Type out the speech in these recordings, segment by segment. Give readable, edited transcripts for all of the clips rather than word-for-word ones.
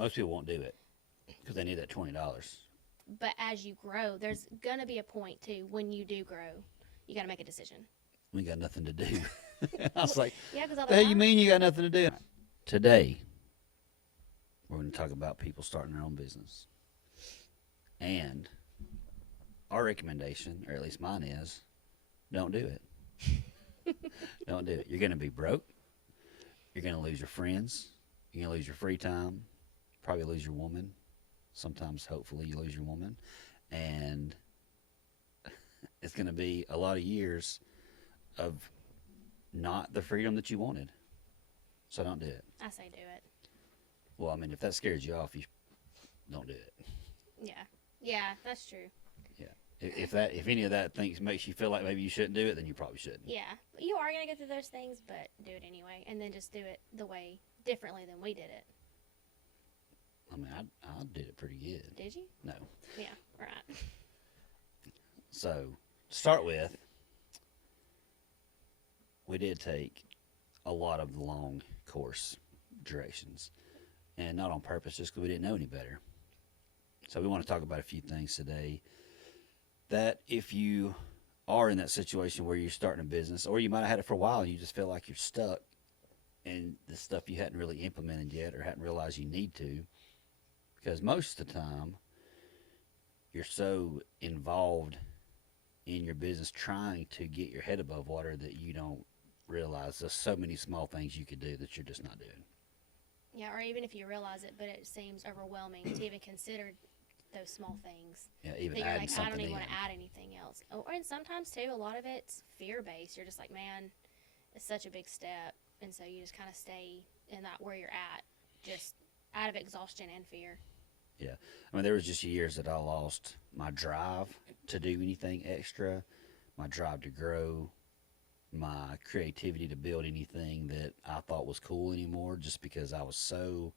Most people won't do it because they need that $20. But as you grow, there's gonna be a point too when you do grow. You got to make a decision. We got nothing to do. I was like, Yeah, because all the the hell you time. mean you got nothing to do? Today, we're going to talk about people starting their own business. And our recommendation, or at least mine is, don't do it. Don't do it. You're going to be broke. You're going to lose your friends. You're going to lose your free time. Probably lose your woman. Sometimes, hopefully, you lose your woman. And it's going to be a lot of years of not the freedom that you wanted. So don't do it. I say do it. Well, I mean, if that scares you off, you don't do it. Yeah. Yeah, that's true. Yeah. If any of that things makes you feel like maybe you shouldn't do it, then you probably shouldn't. Yeah. But you are going to go through those things, but do it anyway. And then just do it the way differently than we did it. I mean, I did it pretty good. Did you? No. Yeah, right. So, to start with, we did take a lot of the long course directions. And not on purpose, just because we didn't know any better. So we want to talk about a few things today that if you are in that situation where you're starting a business, or you might have had it for a while and you just feel like you're stuck in the stuff you hadn't really implemented yet or hadn't realized you need to, because most of the time you're so involved in your business trying to get your head above water that you don't realize there's so many small things you could do that you're just not doing. Yeah, or even if you realize it, but it seems overwhelming to even consider those small things. Yeah, even That you're adding like, I something don't even in. want to add anything else. Oh, and sometimes too, a lot of it's fear based. You're just like, man, it's such a big step, and so you just kind of stay in that where you're at, just out of exhaustion and fear. Yeah. I mean, there was just years that I lost my drive to do anything extra, my drive to grow, my creativity to build anything that I thought was cool anymore, just because I was so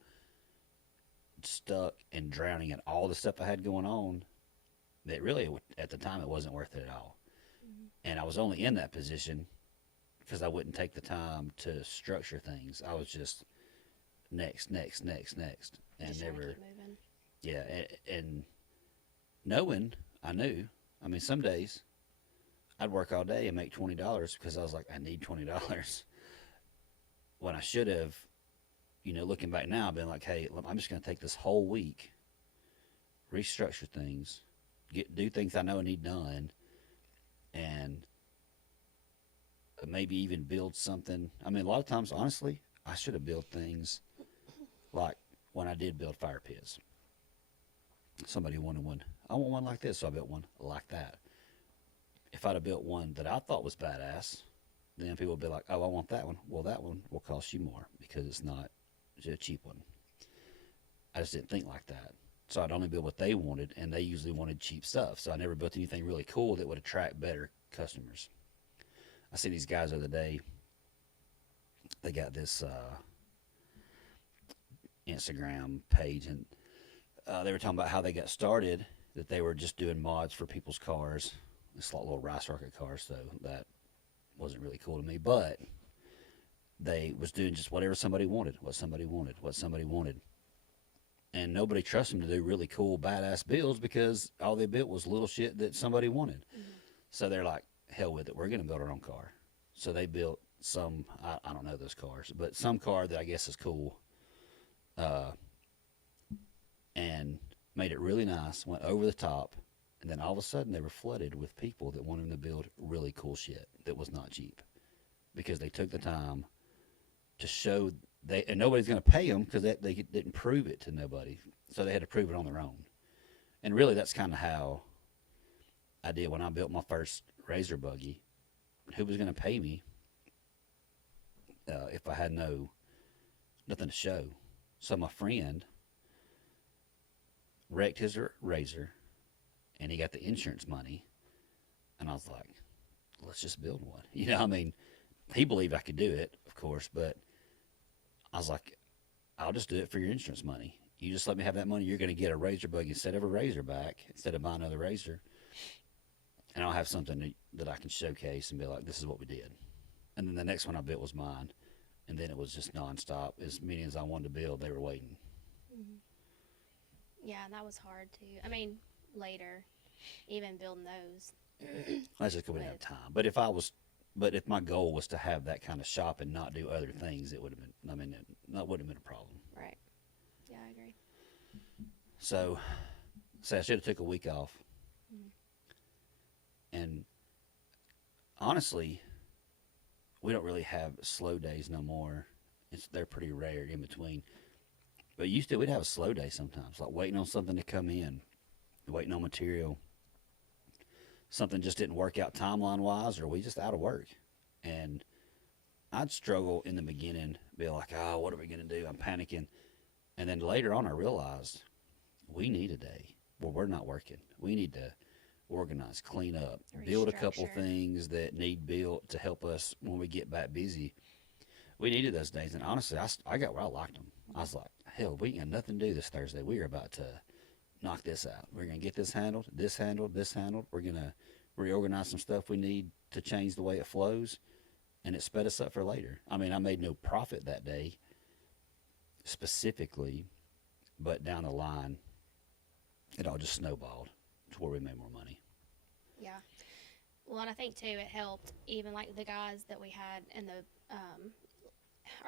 stuck and drowning in all the stuff I had going on that really, at the time, it wasn't worth it at all. Mm-hmm. And I was only in that position because I wouldn't take the time to structure things. I was just next, next, next, next, and Just trying to never, keep moving. yeah, and knowing, I knew. I mean, some days I'd work all day and make $20 because I was like, I need $20. When I should have, looking back now, been like, hey, I'm just going to take this whole week, restructure things, do things I know I need done, and maybe even build something. I mean, a lot of times, honestly, I should have built things like when I did build fire pits. Somebody wanted one. I want one like this, so I built one like that. If I'd have built one that I thought was badass, then people would be like, oh, I want that one. Well, that one will cost you more because it's not a cheap one. I just didn't think like that. So I'd only build what they wanted, and they usually wanted cheap stuff. So I never built anything really cool that would attract better customers. I see these guys the other day. They got this Instagram page, and they were talking about how they got started, that they were just doing mods for people's cars. It's like little rice rocket cars, so that wasn't really cool to me. But they was doing just whatever somebody wanted, what somebody wanted. And nobody trusted them to do really cool, badass builds because all they built was little shit that somebody wanted. Mm-hmm. So they're like, hell with it, we're going to build our own car. So they built some, I don't know those cars, but some car that I guess is cool, and made it really nice, went over the top, and then all of a sudden they were flooded with people that wanted them to build really cool shit that was not cheap because they took the time to show and nobody's going to pay them because they didn't prove it to nobody, so they had to prove it on their own. And really, that's kind of how I did when I built my first Razor buggy. Who was going to pay me if I had nothing to show? So my friend wrecked his Razor, and he got the insurance money, and I was like, let's just build one. I mean, he believed I could do it, of course, but I was like, I'll just do it for your insurance money. You just let me have that money. You're going to get a Razor buggy instead of a Razorback, instead of buying another Razor. And I'll have something that I can showcase and be like, this is what we did. And then the next one I built was mine. And then it was just nonstop. As many as I wanted to build, they were waiting. Mm-hmm. Yeah, and that was hard too. I mean, later, even building those. That's just 'cause we didn't have With- time. But if my goal was to have that kind of shop and not do other things, it would have been. I mean, that wouldn't have been a problem. Right. Yeah, I agree. So, say I should have took a week off. Mhm. And honestly, we don't really have slow days no more. They're pretty rare in between. But we'd have a slow day sometimes, like waiting on something to come in, waiting on material. Something just didn't work out timeline wise, or we just out of work. And I'd struggle in the beginning, be like, oh, what are we going to do? I'm panicking. And then later on, I realized we need a day where we're not working. We need to organize, clean up, build a couple Restructure. things that need built to help us when we get back busy. We needed those days. And honestly, I got where I liked them. I was like, hell, we ain't got nothing to do this Thursday. We are about to knock this out. We're going to get this handled, this handled, this handled. We're going to reorganize some stuff we need to change the way it flows. And it sped us up for later. I mean, I made no profit that day specifically, but down the line, it all just snowballed to where we made more money. Yeah. Well, and I think too, it helped even like the guys that we had in the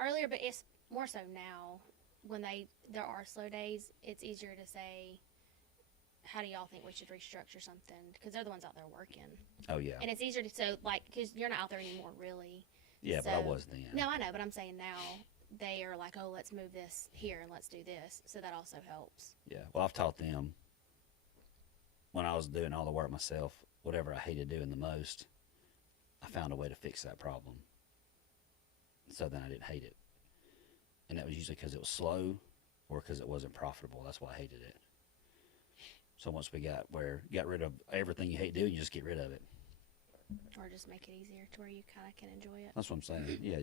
earlier, but it's more so now when there are slow days. It's easier to say, how do y'all think we should restructure something? Because they're the ones out there working, Oh, yeah. and it's easier to because you're not out there anymore really. Yeah, but I So- was then. No, I know, but I'm saying now they are like, oh, let's move this here and let's do this. So that also helps. Yeah. Well, I've taught them when I was doing all the work myself, whatever I hated doing the most, I found a way to fix that problem. So then I didn't hate it. And that was usually because it was slow or because it wasn't profitable. That's why I hated it. So once we got rid of everything you hate doing, you just get rid of it. Or just make it easier to where you kind of can enjoy it. That's what I'm saying. Yeah,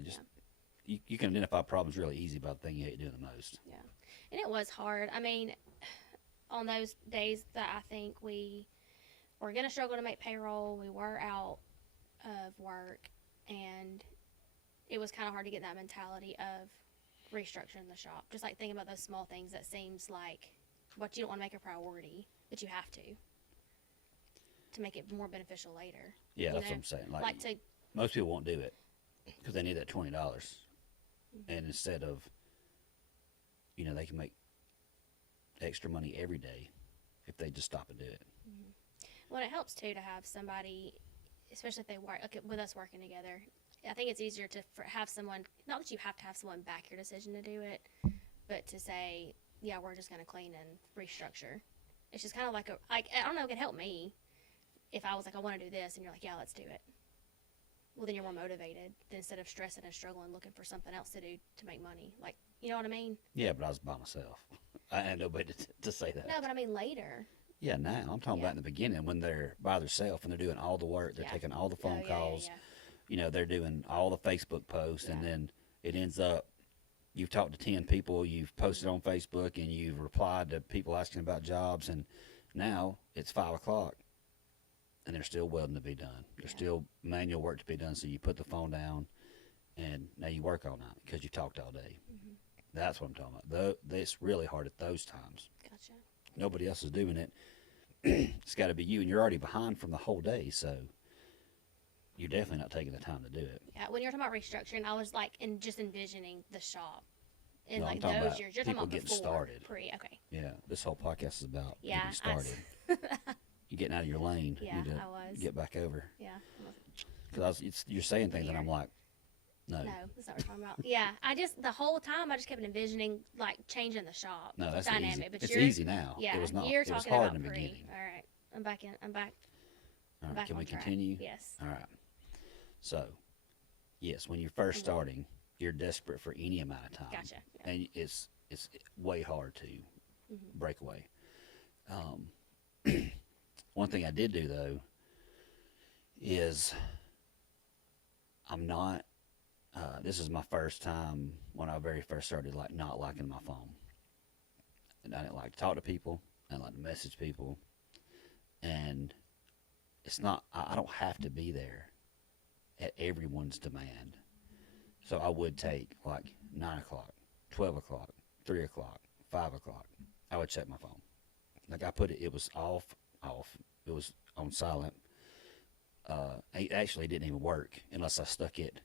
you can identify problems really easy by the thing you hate doing the most. And it was hard. I mean, on those days that I think we were going to struggle to make payroll, we were out of work, and it was kind of hard to get that mentality of restructuring the shop. Just like thinking about those small things that seems like what you don't want to make a priority, but you have to make it more beneficial later. Yeah, You that's know, what I'm saying. Like to, Most people won't do it because they need that $20, and instead of, they can make extra money every day if they just stop and do it. well, it helps too to have somebody, especially if they work with us working together. I think it's easier to have someone. Not that you have to have someone back your decision to do it, but to say, yeah, we're just going to clean and restructure. It's just kind of like I don't know. It could help me if I was like, I want to do this, and you're like, yeah, let's do it. Well, then you're more motivated than instead of stressing and struggling looking for something else to do to make money. Like, you know what I mean? Yeah, but I was by myself. I had nobody to say that. No, but I mean later. Yeah, now I'm talking Yeah. about in the beginning when they're by themselves and they're doing all the work. They're Yeah. taking all the Oh, phone yeah, calls. yeah. They're doing all the Facebook posts, and Yeah. then it ends up you've talked to 10 people, you've posted on Facebook, and you've replied to people asking about jobs, and now it's 5 o'clock, and there's still welding to be done. There's Yeah. still manual work to be done. So you put the phone down, and now you work all night because you talked all day. Mhm. That's what I'm talking about. It's really hard at those times. Gotcha. Nobody else is doing it. It's got to be you, and you're already behind from the whole day, so you're definitely not taking the time to do it. Yeah, when you're talking about restructuring, I was like, just envisioning the shop in No, I'm like talking those about years. You're talking people about getting before, started. Okay. Yeah, this whole podcast is about Yeah, getting started. You're getting out of your lane. Yeah, you need to I was. get back over. Yeah. Because you're saying things, and I'm like, no, No, that's not what we're talking about. Yeah, the whole time I just kept envisioning like changing the shop. no, that's dynamic. easy. But It's you're, easy now. Yeah, it was not. You're It was talking hard about in the pre. beginning. All right, I'm back in. I'm back. All right, back can on we track. continue? Yes. All right. So, yes, when you're first Mhm. starting, you're desperate for any amount of time. Gotcha. Yeah. And it's way hard to Mhm. break away. One thing I did do though is I'm not. This is my first time when I very first started like not liking my phone, and I didn't like to talk to people. I didn't like to message people, and it's not. I don't have to be there at everyone's demand. So I would take like 9 o'clock, 12 o'clock, 3 o'clock, 5 o'clock. I would check my phone. Like I put it, it was off. It was on silent. It actually didn't even work unless I stuck it.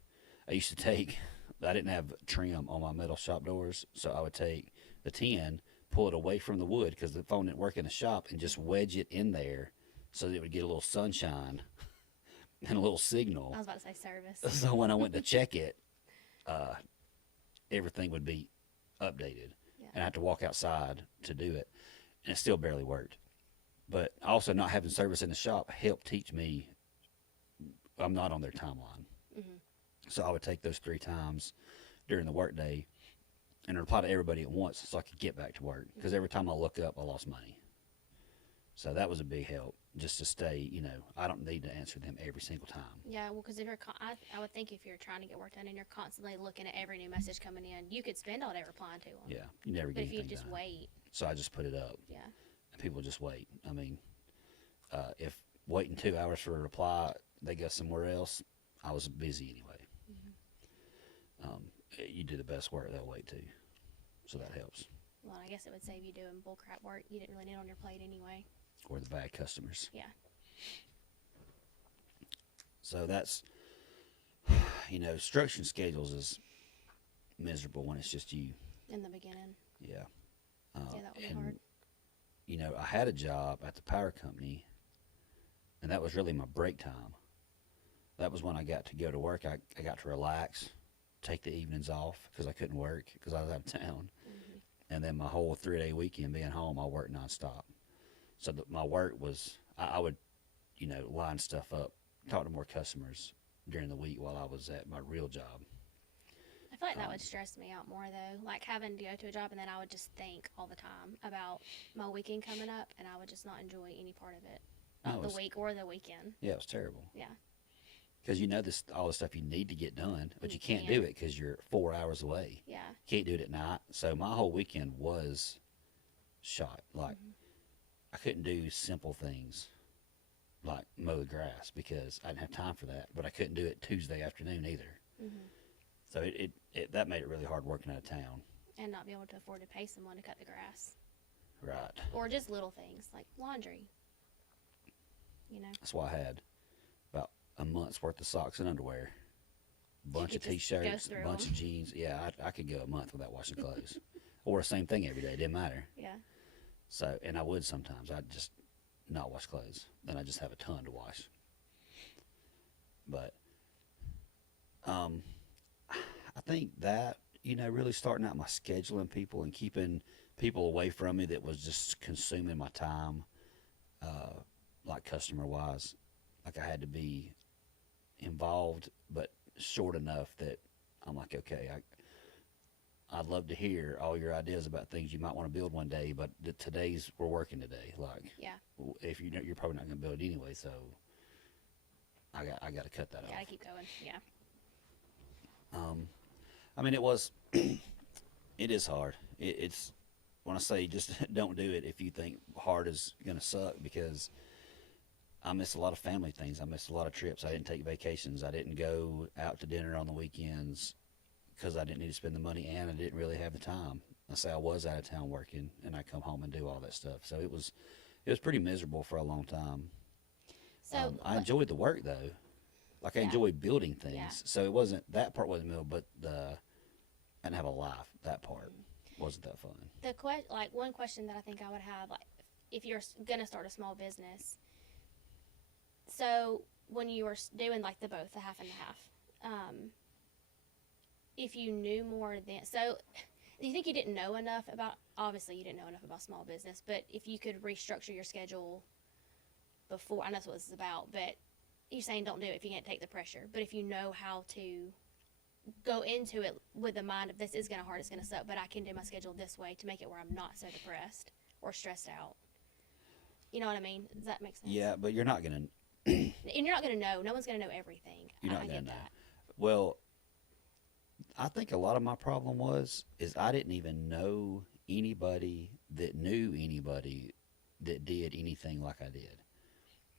I used to take, I didn't have trim on my metal shop doors, so I would take the tin, pull it away from the wood because the phone didn't work in the shop, and just wedge it in there so that it would get a little sunshine and a little signal. I was about to say service. So when I went to check it, everything would be updated, Yeah. and I had to walk outside to do it, and it still barely worked. But also, not having service in the shop helped teach me I'm not on their timeline. Mhm. So I would take those 3 times during the workday and reply to everybody at once so I could get back to work. Because every time I look up, I lost money. So that was a big help, just to stay, I don't need to answer them every single time. Yeah, well, because if you're, I would think if you're trying to get work done and you're constantly looking at every new message coming in, you could spend all day replying to them. Yeah, you never But get if you anything just done. wait, So I just put it up, yeah, and people just wait. I mean, if waiting 2 hours for a reply, they go somewhere else, I was busy anyway. You do the best work, they'll wait too. So that helps. well, I guess it would save you doing bullcrap work you didn't really need on your plate anyway. Or the bad customers. Yeah. So that's, structuring schedules is miserable when it's just you. In the beginning, Yeah. yeah, that would be and, hard. I had a job at the power company, and that was really my break time. That was when I got to go to work. I got to relax, take the evenings off because I couldn't work because I was out of town. Mhm. And then my whole 3-day weekend being home, I worked nonstop. So my work was, I would, line stuff up, talk to more customers during the week while I was at my real job. I feel like that would stress me out more though. Like having to go to a job and then I would just think all the time about my weekend coming up and I would just not enjoy any part of it. No, Of the it's- week or the weekend. Yeah, it was terrible. Yeah. Because all the stuff you need to get done, but You you can't can't. do it because you're 4 hours away. Yeah. Can't do it at night. So my whole weekend was shot. Like, I couldn't do simple things like mow the grass because I didn't have time for that. But I couldn't do it Tuesday afternoon either. Hmm. So that made it really hard working out of town. And not be able to afford to pay someone to cut the grass. Right. Or just little things like laundry. That's why I had about a month's worth of socks and underwear, bunch You of just t-shirts, go through bunch 'em. of jeans. Yeah, I could go a month without washing clothes. I wore the same thing every day. It didn't matter. Yeah. So, and I would sometimes. I'd just not wash clothes. Then I just have a ton to wash. But, I think that, really starting out my scheduling people and keeping people away from me that was just consuming my time, like customer wise. Like I had to be involved, but short enough that I'm like, okay, I'd love to hear all your ideas about things you might want to build one day, but we're working today. Like, Yeah. if you're probably not going to build it anyway, so I got to cut that Gotta off. keep going. Yeah. I mean, it is hard. It's when I say just don't do it if you think hard is going to suck, because I missed a lot of family things. I missed a lot of trips. I didn't take vacations. I didn't go out to dinner on the weekends because I didn't need to spend the money, and I didn't really have the time. I say I was out of town working, and I come home and do all that stuff. So it was pretty miserable for a long time. So I enjoyed the work though. Like I Yeah. enjoyed building things. Yeah. So it wasn't, that part wasn't miserable, but I didn't have a life. That part wasn't that fun. one question that I think I would have, like, if you're gonna start a small business. So when you were doing like the half and half, if you knew more then, so do you think you didn't know enough about? Obviously, you didn't know enough about small business, but if you could restructure your schedule before, I know that's what this is about, but you're saying don't do it if you can't take the pressure. But if you know how to go into it with the mind of this is gonna hard, it's gonna suck, but I can do my schedule this way to make it where I'm not so depressed or stressed out. You know what I mean? Does that make sense? Yeah, but you're not gonna. And you're not gonna know. No one's gonna know everything. You're not I gonna get know. that. Well, I think a lot of my problem is I didn't even know anybody that knew anybody that did anything like I did.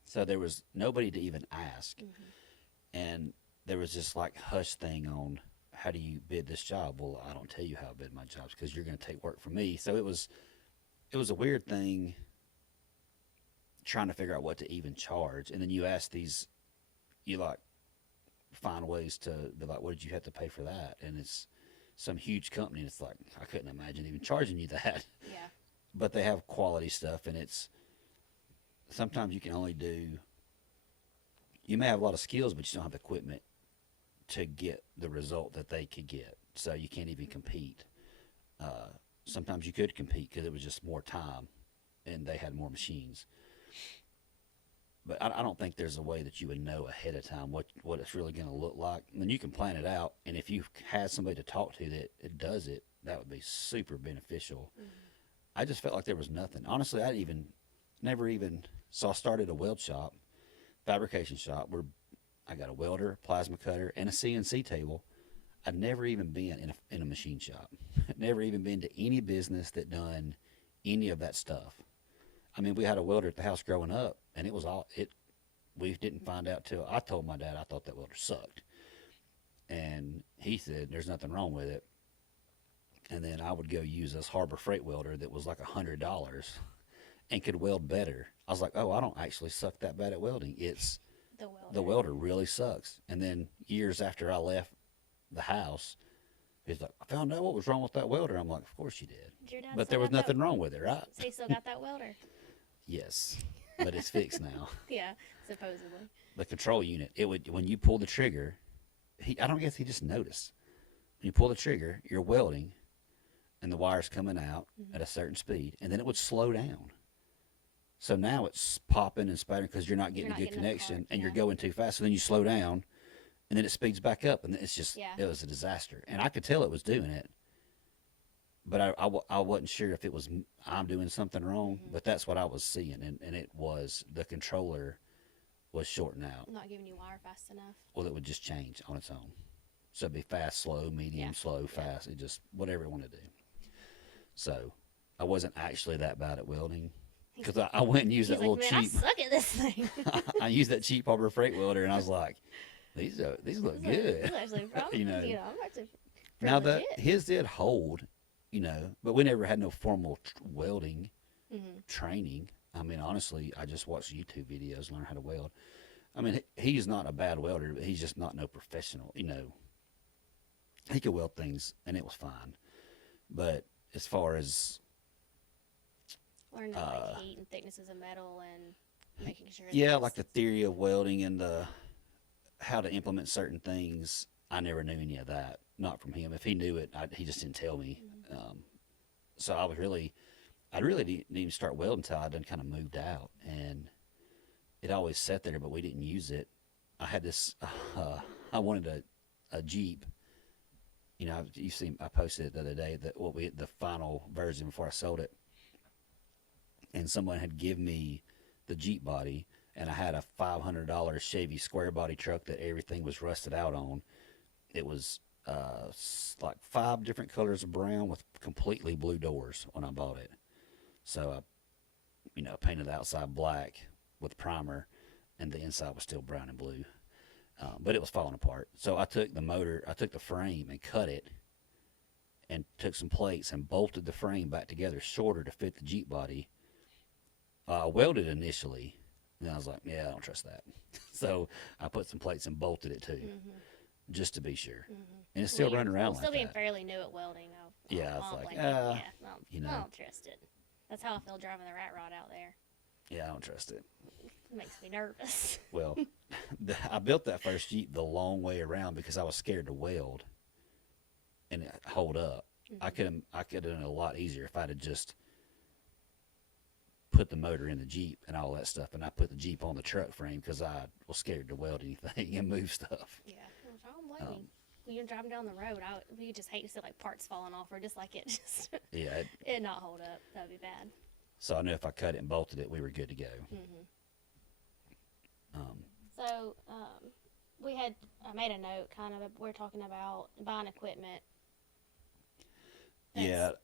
So there was nobody to even ask, and there was this like hush thing on how do you bid this job. Well, I don't tell you how I bid my jobs because you're going to take work from me. So it was a weird thing trying to figure out what to even charge. And then you ask these, you like find ways to be like, what did you have to pay for that? And it's some huge company. And it's like, I couldn't imagine even charging you that. Yeah. But they have quality stuff, and it's sometimes you can only do. You may have a lot of skills, but you don't have equipment to get the result that they could get. So you can't even compete. Sometimes you could compete because it was just more time, and they had more machines. But I don't think there's a way that you would know ahead of time what it's really going to look like. And then you can plan it out, and if you had somebody to talk to that it does it, that would be super beneficial. Mm-hmm. I just felt like there was nothing. Honestly, never even. So I started a weld shop, fabrication shop, where I got a welder, plasma cutter, and a CNC table. I'd never even been in a machine shop. Never even been to any business that done any of that stuff. I mean, we had a welder at the house growing up, and it was all it. We didn't find out till I told my dad I thought that welder sucked, and he said there's nothing wrong with it. And then I would go use this Harbor Freight welder that was like $100 and could weld better. I was like, oh, I don't actually suck that bad at welding. It's the welder really sucks. And then years after I left the house, he's like, I found out what was wrong with that welder. I'm like, of course you did. Your dad But still there was got nothing wrong with it, right? So he still got that welder. Yes, but it's fixed now. Yeah, supposedly. The control unit, it would when you pull the trigger, I don't guess he just noticed. When you pull the trigger, you're welding, and the wire's coming out at a certain speed, and then it would slow down. So now it's popping and sputtering because you're not getting a good connection, and you're going too fast. So then you slow down, and then it speeds back up, and it's just it was a disaster. And I could tell it was doing it, but I wasn't sure if it was I'm doing something wrong. But that's what I was seeing, and it was the controller was shorting out. Not giving you wire fast enough. Well, it would just change on its own. So it'd be fast, slow, medium, slow, fast. It just whatever it wanted to do. So I wasn't actually that bad at welding because I went and used that little cheap. I suck at this thing. I used that cheap Harbor Freight welder, and I was like, these look good. These actually, You know. I'm actually Now pretty that his did hold, but we never had no formal welding training. I mean, honestly, I just watched YouTube videos and learned how to weld. I mean, he's not a bad welder, but he's just not no professional. He could weld things, and it was fine. But as far as learning like heat and thicknesses of metal and making sure. like the theory of welding and how to implement certain things, I never knew any of that. Not from him. If he knew it, he just didn't tell me. So I really didn't even start welding until I done kind of moved out, and it always sat there, but we didn't use it. I had this. I wanted a Jeep. You see, I posted it the other day that the final version before I sold it, and someone had given me the Jeep body, and I had a $500 Chevy square body truck that everything was rusted out on. It was like 5 different colors of brown with completely blue doors when I bought it. So I painted the outside black with primer, and the inside was still brown and blue. But it was falling apart. So I took the frame and cut it and took some plates and bolted the frame back together shorter to fit the Jeep body. I welded initially, and I was like, yeah, I don't trust that. So I put some plates and bolted it too, just to be sure. And it's still running around like still being that. fairly new at welding. I don't trust it. That's how I feel driving the rat rod out there. Yeah, I don't trust it. It makes me nervous. Well, I built that first Jeep the long way around because I was scared to weld and hold up. I could have done it a lot easier if I'd have just put the motor in the Jeep and all that stuff, and I put the Jeep on the truck frame because I was scared to weld anything and move stuff. Yeah, I don't blame me. When you're driving down the road, we just hate to see like parts falling off or just like it just it not hold up. That'd be bad. So I knew if I cut it and bolted it, we were good to go. I made a note kind of, we're talking about buying equipment. That's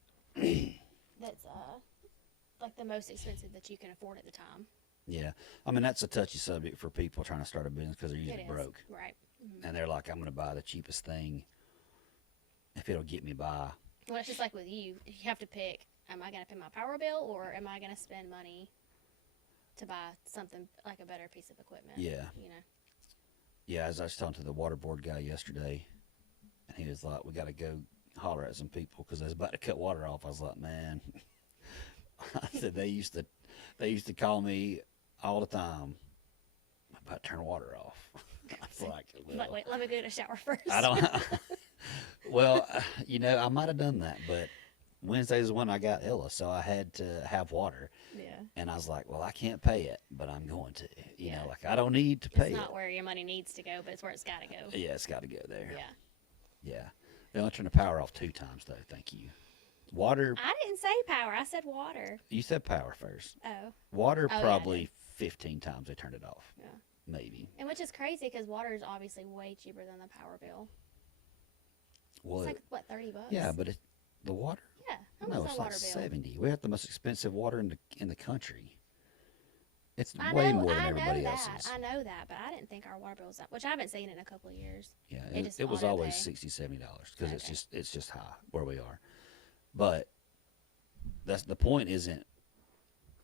like the most expensive that you can afford at the time. Yeah. I mean, that's a touchy subject for people trying to start a business because they're usually broke. Right. And they're like, I'm going to buy the cheapest thing if it'll get me by. Well, it's just like with you. You have to pick, am I going to pay my power bill or am I going to spend money to buy something like a better piece of equipment. Yeah. You know. Yeah, as I was talking to the water board guy yesterday, and he was like, "We got to go holler at some people because I was about to cut water off." I was like, "Man," I said they used to call me all the time about to turn water off. I was like, But well, wait, let me get a shower first. I don't. Well, I might have done that, but Wednesday's when I got Ella, so I had to have water, Yeah. and I was like, "Well, I can't pay it, but I'm going to." Yeah. Like I don't need to pay It's not it. where your money needs to go, but it's where it's got to go. Yeah, it's got to go there. Yeah. Yeah. They only turn the power off 2 times, though. Thank you. Water, I didn't say power. I said water. you said power first. Oh. Water, Oh, yeah, I probably did. 15 times they turned it off. Yeah. Maybe. And which is crazy because water is obviously way cheaper than the power bill. Well, It's like, what, $30? yeah, but the water? Yeah. How No, much it's is that like water bill? 70. We have the most expensive water in the country. It's I way know, more than I everybody know else's. that. I know that, but I didn't think our water bill was that, which I haven't seen it in a couple of years. Yeah, It just it was auto always pay. $60, $70 because Okay. it's just high where we are. But that's the point. Isn't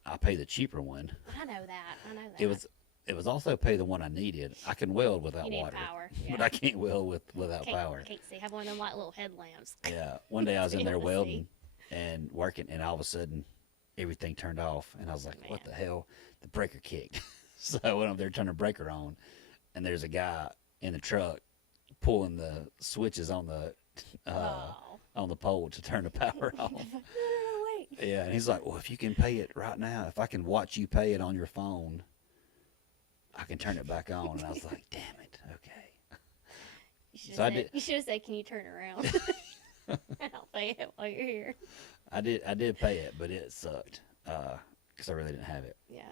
I pay the cheaper one? I know that. I know that. It was also pay the one I needed. I can weld without you need water, power. but Yeah. I can't weld without Can't- power. Can't see. Have one of them like little headlamps. Yeah, one day I was in Be there able to welding and working, and all of a sudden everything turned off, and I was like, "What Man. the hell?" The breaker kicked. So I went up there, turned the breaker on, and there's a guy in the truck pulling the switches on the Oh. on the pole to turn the power off. No, wait. Yeah, and he's like, "Well, if you can pay it right now, if I can watch you pay it on your phone, I can turn it back on." And I was like, "Damn it, okay." You should So I have did- said, you should have said, "Can you turn around?" I'll pay it while you're here. I did pay it, but it sucked because I really didn't have it. Yeah.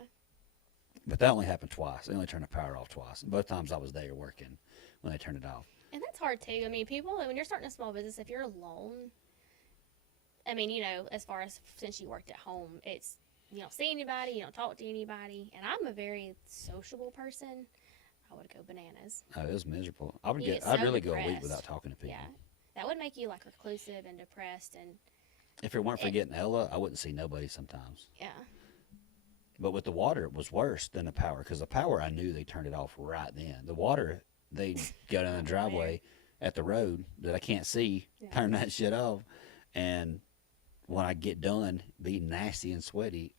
But that only happened twice. They only turned the power off twice. And both times I was there working when they turned it off. And that's hard too. I mean, people, when you're starting a small business, if you're alone, I mean, as far as since you worked at home, it's, you don't see anybody, you don't talk to anybody. And I'm a very sociable person. I would go bananas. Oh, it was miserable. I would You get. get I'd so really go a week depressed. without talking to people. Yeah. That would make you like reclusive and depressed. And If it weren't for It- getting Ella, I wouldn't see nobody sometimes. yeah. But with the water, it was worse than the power because the power, I knew they turned it off right then. The water, they go down the driveway at the road that I can't see, Yeah. turn that shit off, and when I get done, be nasty and sweaty,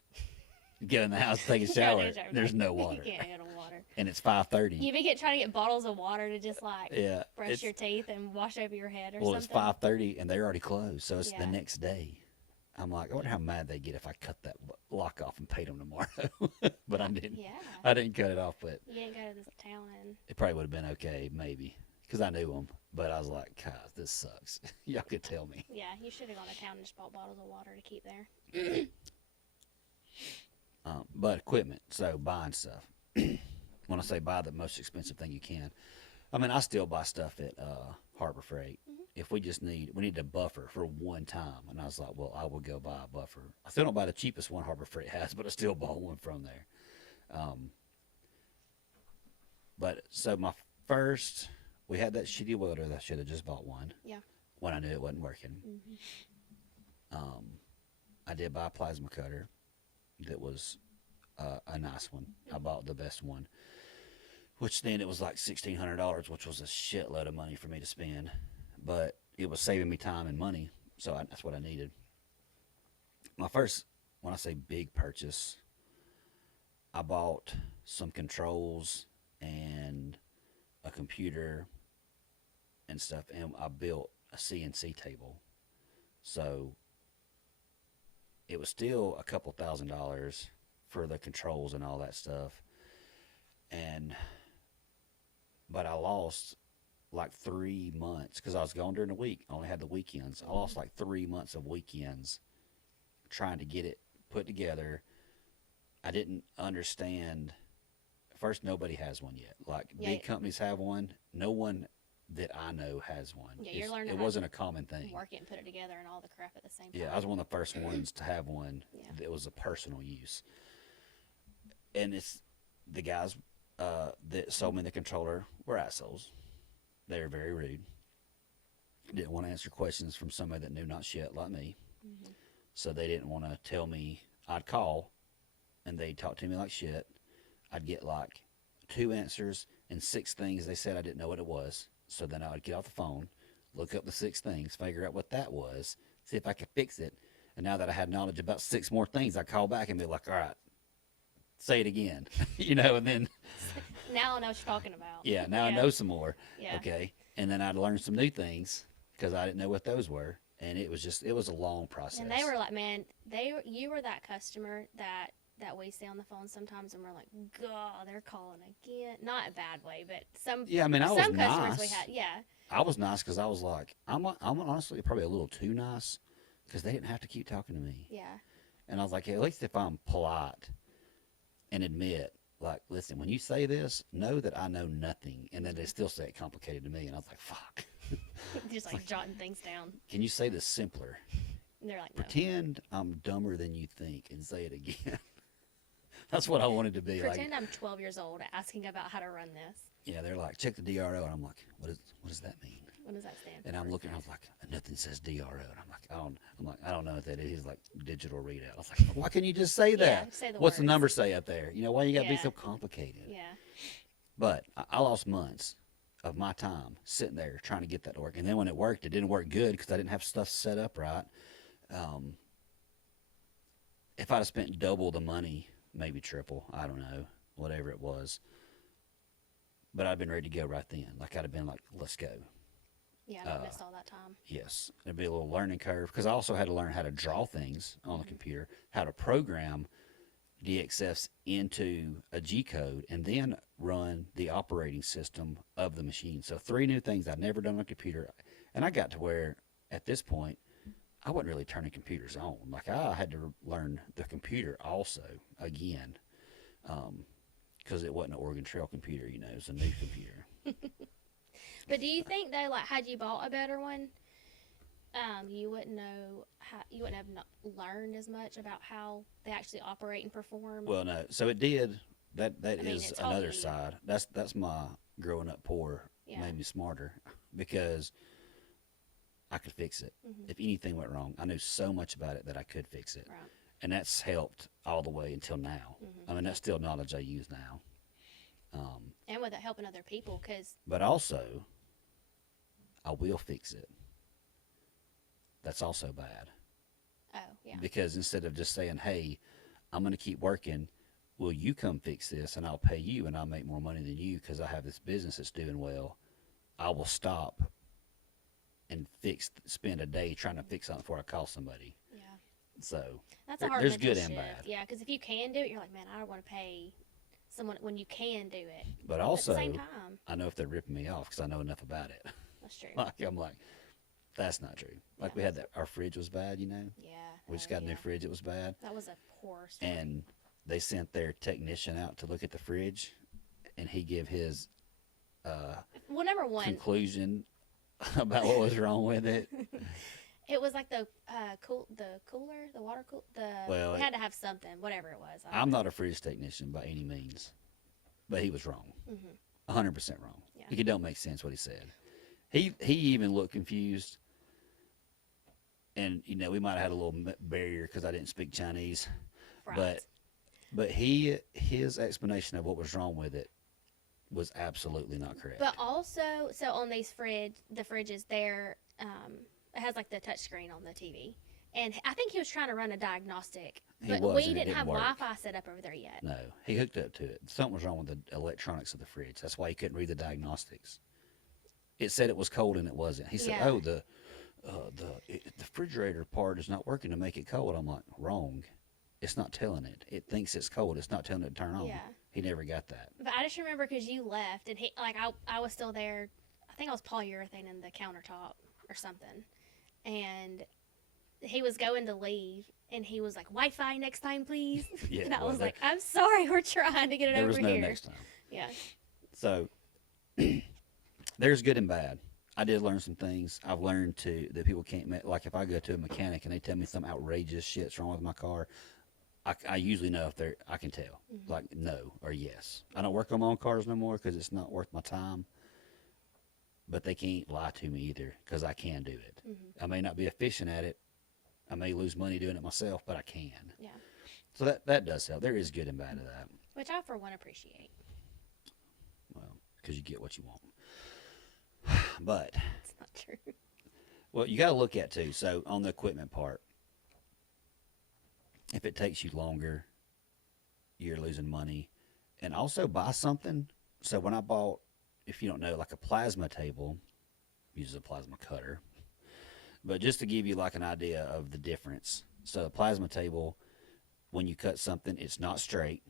get in the house, take a shower. There's no water, You can't handle water. and it's 5:30. You be trying to get bottles of water to just like Yeah, brush it's- your teeth and wash over your head or well, it's something. 5:30 and they're already closed, so it's the Yeah. next day. I'm like, I wonder how mad they get if I cut that lock off and paid them tomorrow. But I didn't. Yeah. I didn't cut it off, but You didn't go to this town and it probably would have been okay, maybe, because I knew them. But I was like, God, this sucks. Y'all could tell me. yeah, you should have gone to town and just bought bottles of water to keep there. But equipment, so buying stuff. When I say buy the most expensive thing you can, I mean I still buy stuff at Harbor Freight. If we need a buffer for one time, and I was like, well, I will go buy a buffer. I still don't buy the cheapest one Harbor Freight has, but I still bought one from there. But so my first, we had that shitty welder that I should have just bought one. Yeah. When I knew it wasn't working. I did buy a plasma cutter that was a nice one. I bought the best one, which then it was like $1,600, which was a shitload of money for me to spend, but it was saving me time and money, so that's what I needed. My first, when I say big purchase, I bought some controls and a computer and stuff, and I built a CNC table. So it was still a couple $1,000s for the controls and all that stuff. But I lost like 3 months because I was gone during the week. I only had the weekends. I lost like 3 months of weekends trying to get it put together. I didn't understand. First, nobody has one yet. Like Yeah. big companies have one. No one that I know has one. Yeah, you're learning It how wasn't a common thing. Work it and put it together and all the crap at the same time. Yeah, I was one of the first ones to have one Yeah. that was a personal use. And it's the guys that sold me the controller were assholes. They were very rude. Didn't want to answer questions from somebody that knew not shit like me. So they didn't want to tell me. I'd call and they talk to me like shit. I'd get like 2 answers and 6 things they said I didn't know what it was. So then I would get off the phone, look up the 6 things, figure out what that was, see if I could fix it. And now that I had knowledge about 6 more things, I call back and be like, all right, say it again, and then, Now I know what you're talking about. yeah, now I Yeah. know some more. Yeah. Okay. And then I'd learn some new things because I didn't know what those were. And it was a long process. And they were like, man, you were that customer that we see on the phone sometimes, and we're like, God, they're calling again. Not a bad way, but some Yeah, I mean, I was some customers we nice. had, yeah, I was nice because I was like, I'm honestly probably a little too nice because they didn't have to keep talking to me. yeah, And I was like, at least if I'm polite and admit, like, listen, when you say this, know that I know nothing. And then they still say it complicated to me. And I was like, fuck, just like jotting things down. can you say this simpler? And they're like, no. Pretend I'm dumber than you think and say it again. That's what I wanted to be. Pretend Like, I'm 12 years old asking about how to run this. yeah, they're like, check the DRO. And I'm like, what does that mean? What does that stand for? And I'm looking, I was like, nothing says DRO. And I don't know what that is. He's like, digital readout. I was like, why can't you just say that? Yeah, say the What's the words. number say up there? Why you got to be Yeah. so complicated? Yeah, But I lost months of my time sitting there trying to get that to work. And then when it worked, it didn't work good because I didn't have stuff set up right. If I'd have spent double the money, maybe triple, I don't know, whatever it was. But I'd been ready to go right then. Like I'd have been like, let's go. yeah, I missed all that time. Yes, it'd be a little learning curve because I also had to learn how to draw things on the computer, how to program DXFs into a G code, and then run the operating system of the machine. So 3 new things I'd never done on a computer, and I got to where at this point I wasn't really turning computers on. Like I had to learn the computer also again, because it wasn't an Oregon Trail computer. It was a new computer. But do you think though, like, had you bought a better one, you wouldn't know how, you wouldn't have learned as much about how they actually operate and perform? Well, no. So it did. That I mean, is it taught another you. side. That's my growing up poor Yeah. made me smarter because I could fix it. Mhm. If anything went wrong, I knew so much about it that I could fix it, Right. and that's helped all the way until now. Mhm. I mean, that's still knowledge I use now. And with it helping other people, because But also, I will fix it. That's also bad. yeah, Because instead of just saying, hey, I'm going to keep working, will you come fix this and I'll pay you and I'll make more money than you because I have this business that's doing well, I will stop and spend a day trying to fix something before I call somebody. yeah, So, that's a hard there's mental good and shift. bad. Yeah, because if you can do it, you're like, man, I don't want to pay someone when you can do it. but But also, at the same time, I know if they're ripping me off because I know enough about it. that's true. I'm like, that's not true. Like Yeah. we had that, our fridge was bad, Yeah, We just oh, got a new yeah. fridge, it was bad. That was a poor story. And they sent their technician out to look at the fridge and he gave his Well, number one, conclusion about what was wrong with it. it was like the cooler, the water cool, Well, we had to have something, whatever it was. I'm not a fridge technician by any means, but he was wrong, Mm-hmm. 100% wrong. Yeah. It don't make sense what he said. He even looked confused, and we might have had a little barrier because I didn't speak Chinese, Right. but his explanation of what was wrong with it was absolutely not correct. But also, so on these the fridges there, it has like the touch screen on the TV. And I think he was trying to run a diagnostic, He but was, we and it didn't didn't have work. Wi-Fi set up over there yet. No, he hooked up to it. Something was wrong with the electronics of the fridge. That's why he couldn't read the diagnostics. It said it was cold and it wasn't. He said, Yeah. "Oh, the refrigerator part is not working to make it cold." I'm like, "Wrong. It's not telling it. It thinks it's cold. It's not telling it to turn on." Yeah. He never got that. But I just remember because you left, and I was still there. I think I was polyurethane in the countertop or something, and he was going to leave, and he was like, "Wi-Fi next time, please." Yeah, And I well, was there- like, "I'm sorry, we're trying to get it There over was no here." next time. Yeah. So there's good and bad. I did learn some things. I've learned that people can't like if I go to a mechanic and they tell me some outrageous shit's wrong with my car, I usually know if I can tell, like no or yes. I don't work on my own cars no more because it's not worth my time. But they can't lie to me either because I can do it. I may not be efficient at it. I may lose money doing it myself, but I can. Yeah. So that does help. There is good and bad to that. which I for one appreciate. Well, because you get what you want. But It's not true. well, you got to look at too. So on the equipment part, if it takes you longer, you're losing money, and also buy something. So when I bought, if you don't know, like a plasma table, uses a plasma cutter. But just to give you like an idea of the difference, so a plasma table, when you cut something, it's not straight.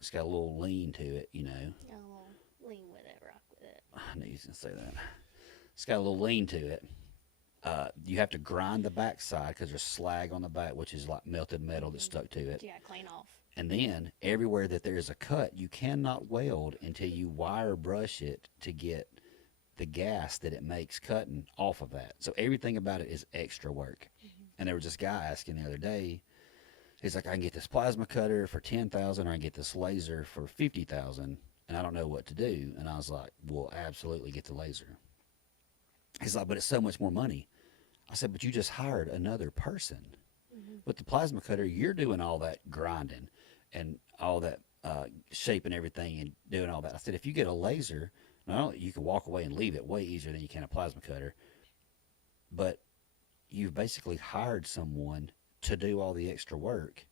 It's got a little lean to it, you know. Got a little lean with it, rock with it. I knew you was gonna say that. It's got a little lean to it. You have to grind the back side because there's slag on the back, which is like melted metal that's stuck to it. Yeah, clean off. And then everywhere that there is a cut, you cannot weld until you wire brush it to get the gas that it makes cutting off of that. So everything about it is extra work. And there was this guy asking the other day, he's like, I can get this plasma cutter for 10,000, or I can get this laser for 50,000, and I don't know what to do. And I was like, well, absolutely get the laser. He's like, but it's so much more money. I said, but you just hired another person. With the plasma cutter, you're doing all that grinding and all that shaping everything and doing all that. I said, if you get a laser, not only you can walk away and leave it way easier than you can a plasma cutter, but you've basically hired someone to do all the extra work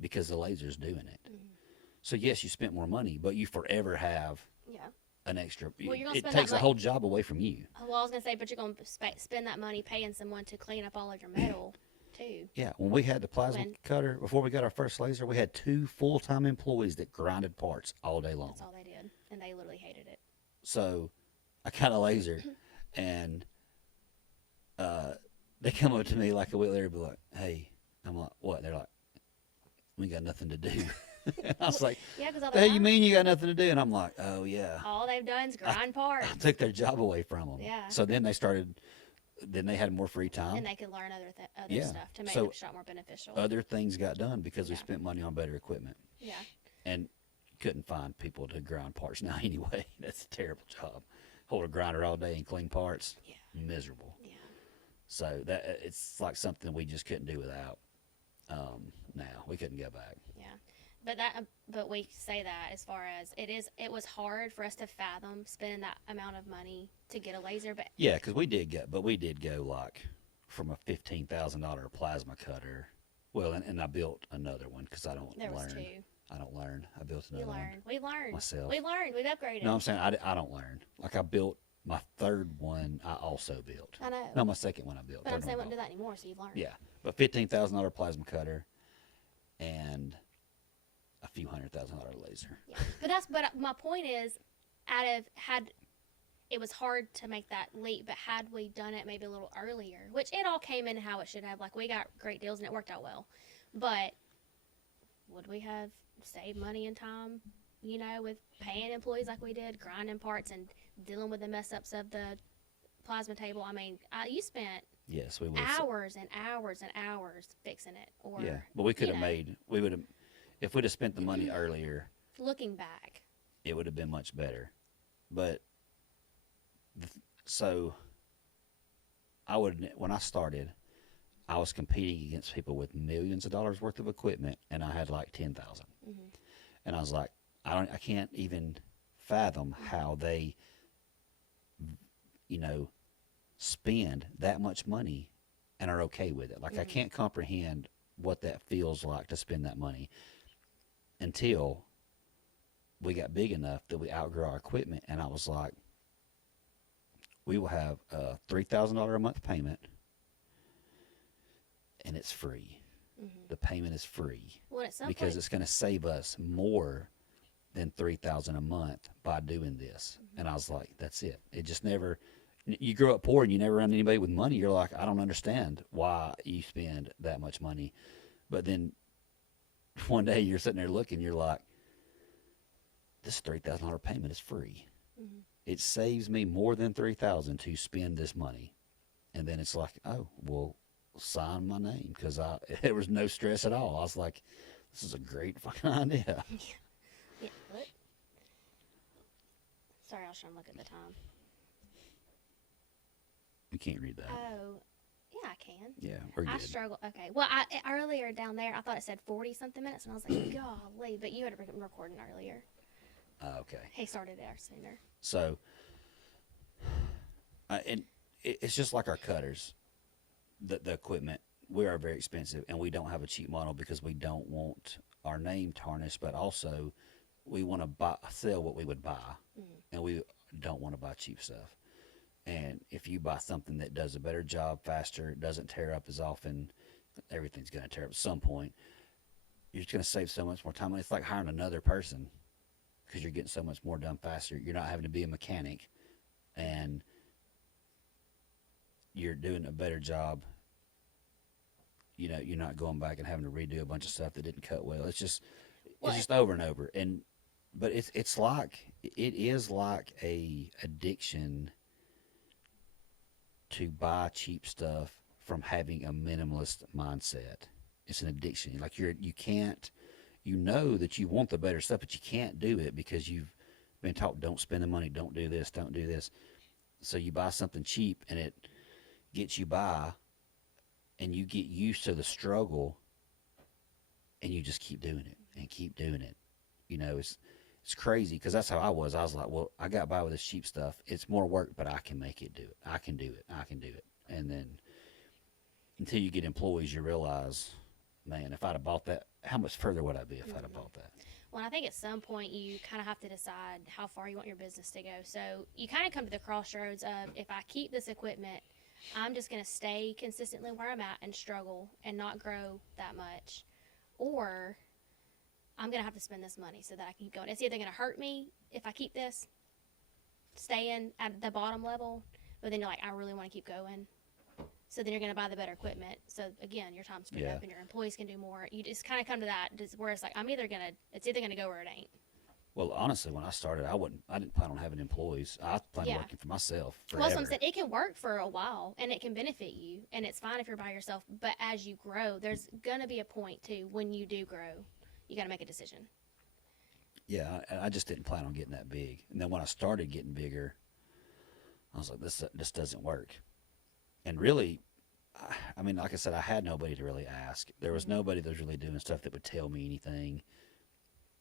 because the laser's doing it. So yes, you spent more money, but you forever have Yeah. an extra. Well, you're gonna It spend takes that a whole job away from you. Well, I was gonna say, but you're gonna spend that money paying someone to clean up all of your metal too. Yeah, when we had the plasma When- cutter, before we got our first laser, we had 2 full-time employees that grinded parts all day long. That's all they did, and they literally hated it. So I got a laser, and they come up to me like a week later and be like, hey, I'm like, what? They're like, we got nothing to do. And I was like, Yeah, because all the hell you mean you got nothing to do? And I'm like, oh, yeah. all they've done is grind parts, I took their job away from them. Yeah. So then they had more free time. and they could learn other Yeah. stuff to make So the shop more beneficial. Other things got done because we Yeah. spent money on better equipment. Yeah. And couldn't find people to grind parts now anyway. That's a terrible job. Hold a grinder all day and clean parts. Yeah. Miserable. Yeah. So that it's like something we just couldn't do without. Now we couldn't go back. Yeah. But we say that as far as it was hard for us to fathom spending that amount of money to get a laser, but Yeah, because we did go like from a $15,000 plasma cutter. Well, and I built another one because I don't there was learn. two. I don't learn. I built We another one. learned. We learned. myself. We learned. We've upgraded. No, I'm saying I don't learn. Like I built my third one. I also built. I know. No, my second one I built. But I'm third saying we one don't I do that anymore, so you've learned. built. Yeah, but $15,000 plasma cutter and a few $100,000 laser. Yeah. But my point is, it was hard to make that leap, but had we done it maybe a little earlier, which it all came in how it should have, like we got great deals and it worked out well, but would we have saved money and time, with paying employees like we did, grinding parts and dealing with the mess ups of the plasma table? I mean, you spent Yes, we would. hours and hours and hours fixing it, or Yeah, but we could have know. we would have, if we'd have spent the money earlier, looking back. it would have been much better. But so when I started, I was competing against people with millions of dollars worth of equipment, and I had like 10,000. Mhm. And I was like, I can't even fathom how they, spend that much money and are okay with it. Like I Mhm. can't comprehend what that feels like to spend that money until we got big enough that we outgrew our equipment. And I was like, we will have a $3,000 a month payment, and it's free. Mhm. The payment is free Well, at some because point, it's going to save us more than $3,000 a month by doing this. And I was like, that's it. It just never. You grow up poor and you never run anybody with money. You're like, I don't understand why you spend that much money. But then one day you're sitting there looking, you're like, this $3,000 payment is free. Mhm. It saves me more than $3,000 to spend this money. And then it's like, oh, well, sign my name, because there was no stress at all. I was like, this is a great fucking idea. yeah, what? Sorry, I was trying to look at the time. You can't read that. Oh, Yeah, I can. Yeah, we're I good. struggle. Okay. Well, earlier down there, I thought it said 40 something minutes, and I was like, golly. But you had been recording earlier. Okay. He started it sooner. So, and it's just like our cutters, the equipment. We are very expensive, and we don't have a cheap model because we don't want our name tarnished, but also we want to sell what we would buy, and we don't want to buy cheap stuff. And if you buy something that does a better job faster, doesn't tear up as often, everything's going to tear up at some point. You're just going to save so much more time. It's like hiring another person because you're getting so much more done faster. You're not having to be a mechanic, and you're doing a better job. You know, you're not going back and having to redo a bunch of stuff that didn't cut well. It's just over and over. But it is like a addiction to buy cheap stuff from having a minimalist mindset. It's an addiction. Like you can't, you know that you want the better stuff, but you can't do it because you've been taught don't spend the money, don't do this, don't do this. So you buy something cheap and it gets you by, and you get used to the struggle, and you just keep doing it and keep doing it. You know, it's crazy because that's how I was. I was like, well, I got by with this cheap stuff. It's more work, but I can make it do it. I can do it. I can do it. And then until you get employees, you realize, man, if I'd have bought that, how much further would I be if I'd have bought that? Well, I think at some point you kind of have to decide how far you want your business to go. So you kind of come to the crossroads of, if I keep this equipment, I'm just going to stay consistently where I'm at and struggle and not grow that much. Or I'm going to have to spend this money so that I can keep going. It's either going to hurt me if I keep this staying at the bottom level, but then you're like, I really want to keep going. So then you're going to buy the better equipment. So again, your time's freed up and your employees can do more. You just kind of come to that where it's like, it's either going to go or it ain't. Well, honestly, when I started, I didn't plan on having employees. I planned on working for myself forever. Well, so I'm saying it can work for a while and it can benefit you, and it's fine if you're by yourself. But as you grow, there's gonna be a point too when you do grow, you got to make a decision. Yeah, I just didn't plan on getting that big. And then when I started getting bigger, I was like, this doesn't work. And really, I mean, like I said, I had nobody to really ask. There was nobody that was really doing stuff that would tell me anything.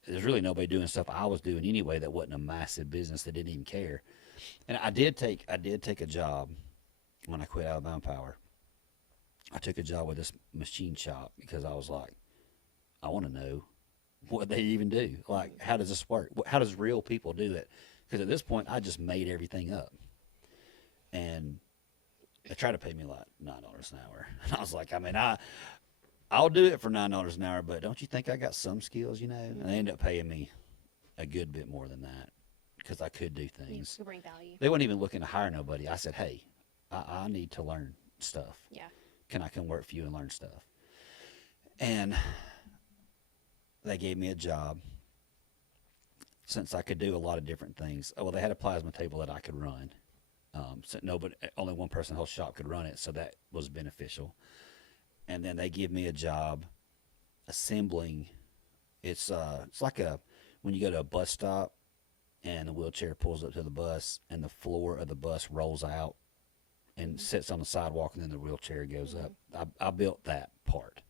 There's really nobody doing stuff I was doing anyway that wasn't a massive business that didn't even care. And I did take a job when I quit Alabama Power. I took a job with this machine shop because I was like, I want to know what they even do. Like, how does this work? How does real people do it? Because at this point, I just made everything up. And they tried to pay me like $9 an hour. And I was like, I mean, I'll do it for $9 an hour, but don't you think I got some skills, you know? And they ended up paying me a good bit more than that because I could do things. You bring value. They weren't even looking to hire nobody. I said, hey, I need to learn stuff. Yeah. Can I come work for you and learn stuff? And they gave me a job since I could do a lot of different things. Well, they had a plasma table that I could run. So only one person in the whole shop could run it, so that was beneficial. And then they give me a job assembling. It's like when you go to a bus stop and the wheelchair pulls up to the bus and the floor of the bus rolls out and sits on the sidewalk and then the wheelchair goes up. I built that part.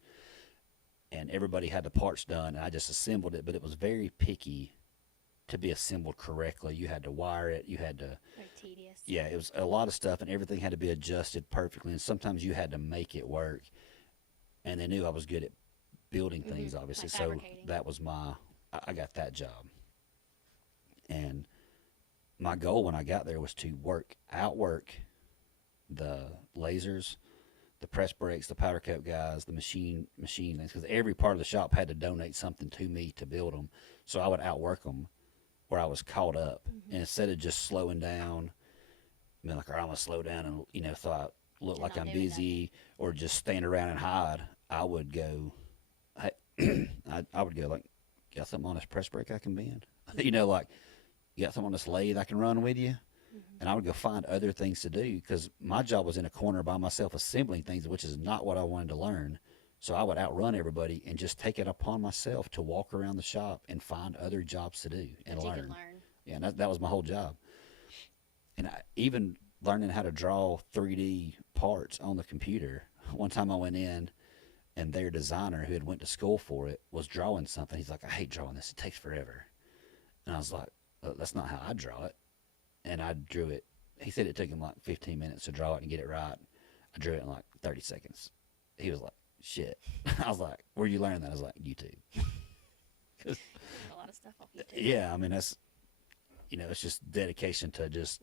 And everybody had the parts done, and I just assembled it, but it was very picky to be assembled correctly. You had to wire it. You had to. Very tedious. Yeah, it was a lot of stuff, and everything had to be adjusted perfectly. And sometimes you had to make it work. And they knew I was good at building things, obviously. Like so fabricating. that was I got that job. And my goal when I got there was to outwork the lasers, the press brakes, the powder coat guys, the machine things, because every part of the shop had to donate something to me to build them. So I would outwork them where I was caught up. And instead of just slowing down, I mean, like, all right, I'm going to slow down and, you know, so I look like I'm busy or just stand around and hide, I would go, hey, I would go like, got something on this press brake I can bend? You know, like, you got something on this lathe I can run with you? And I would go find other things to do because my job was in a corner by myself assembling things, which is not what I wanted to learn. So I would outrun everybody and just take it upon myself to walk around the shop and find other jobs to do and That you learn. could learn. Yeah, and that was my whole job. And even learning how to draw 3D parts on the computer. One time I went in and their designer who had went to school for it was drawing something. He's like, I hate drawing this. It takes forever. And I was like, that's not how I draw it. And I drew it. He said it took him like 15 minutes to draw it and get it right. I drew it in like 30 seconds. He was like, shit. I was like, where you learn that? I was like, YouTube. A lot of stuff off YouTube. Yeah, I mean, that's, it's just dedication to just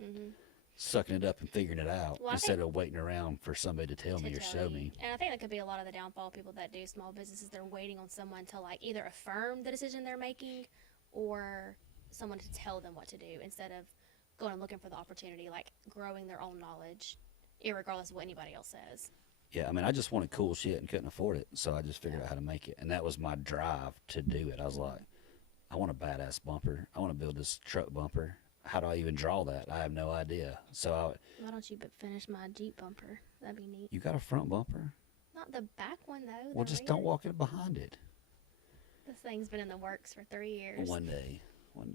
sucking it up and figuring it out Well, I instead of waiting around for somebody to tell me or show you. me. And I think that could be a lot of the downfall of people that do small businesses. They're waiting on someone to like either affirm the decision they're making or someone to tell them what to do instead of going and looking for the opportunity, like growing their own knowledge, irregardless of what anybody else says. Yeah, I mean, I just wanted cool shit and couldn't afford it, so I just figured out how to make it. And that was my drive to do it. I was like, I want a badass bumper. I want to build this truck bumper. How do I even draw that? I have no idea. So Why don't you finish my Jeep bumper? That'd be neat. you got a front bumper? Not the back one, though. Well, the just rear. don't walk it behind it. This thing's been in the works for 3 years. One day.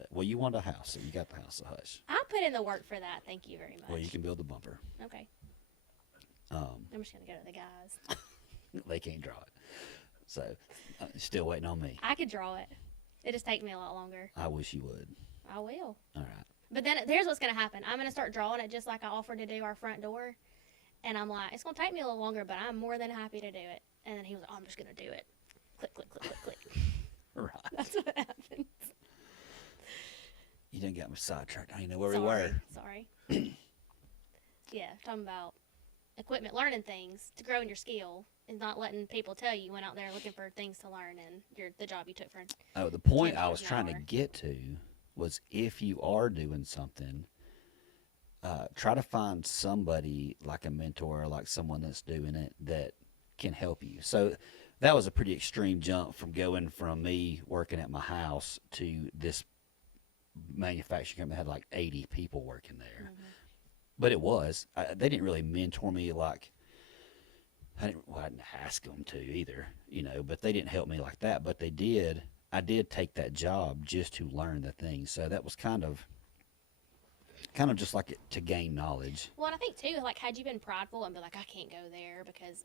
Well, you want a house, so you got the house, so hush. I put in the work for that. Thank you very much. Well, you can build the bumper. Okay. I'm just going to go to the guys. They can't draw it. So, still waiting on me. I could draw it. It just take me a lot longer. I wish you would. I will. All right. But then here's what's going to happen. I'm going to start drawing it just like I offered to do our front door. And I'm like, it's going to take me a little longer, but I'm more than happy to do it. And then he was like, oh, I'm just going to do it. Click, click, click, click, click. Right. That's what happens. You didn't get me sidetracked. I didn't know where we were. Sorry. Yeah, talking about equipment, learning things to grow in your skill and not letting people tell you went out there looking for things to learn and the job you took for. Oh, the point I $10 was an trying to hour. get to was if you are doing something, try to find somebody like a mentor or like someone that's doing it that can help you. So that was a pretty extreme jump from going from me working at my house to this manufacturing company that had like 80 people working there. But it was. They didn't really mentor me like, I didn't ask them to either, but they didn't help me like that. But they did. I did take that job just to learn the things. So that was kind of just like to gain knowledge. Well, and I think too, like, had you been prideful and be like, I can't go there because,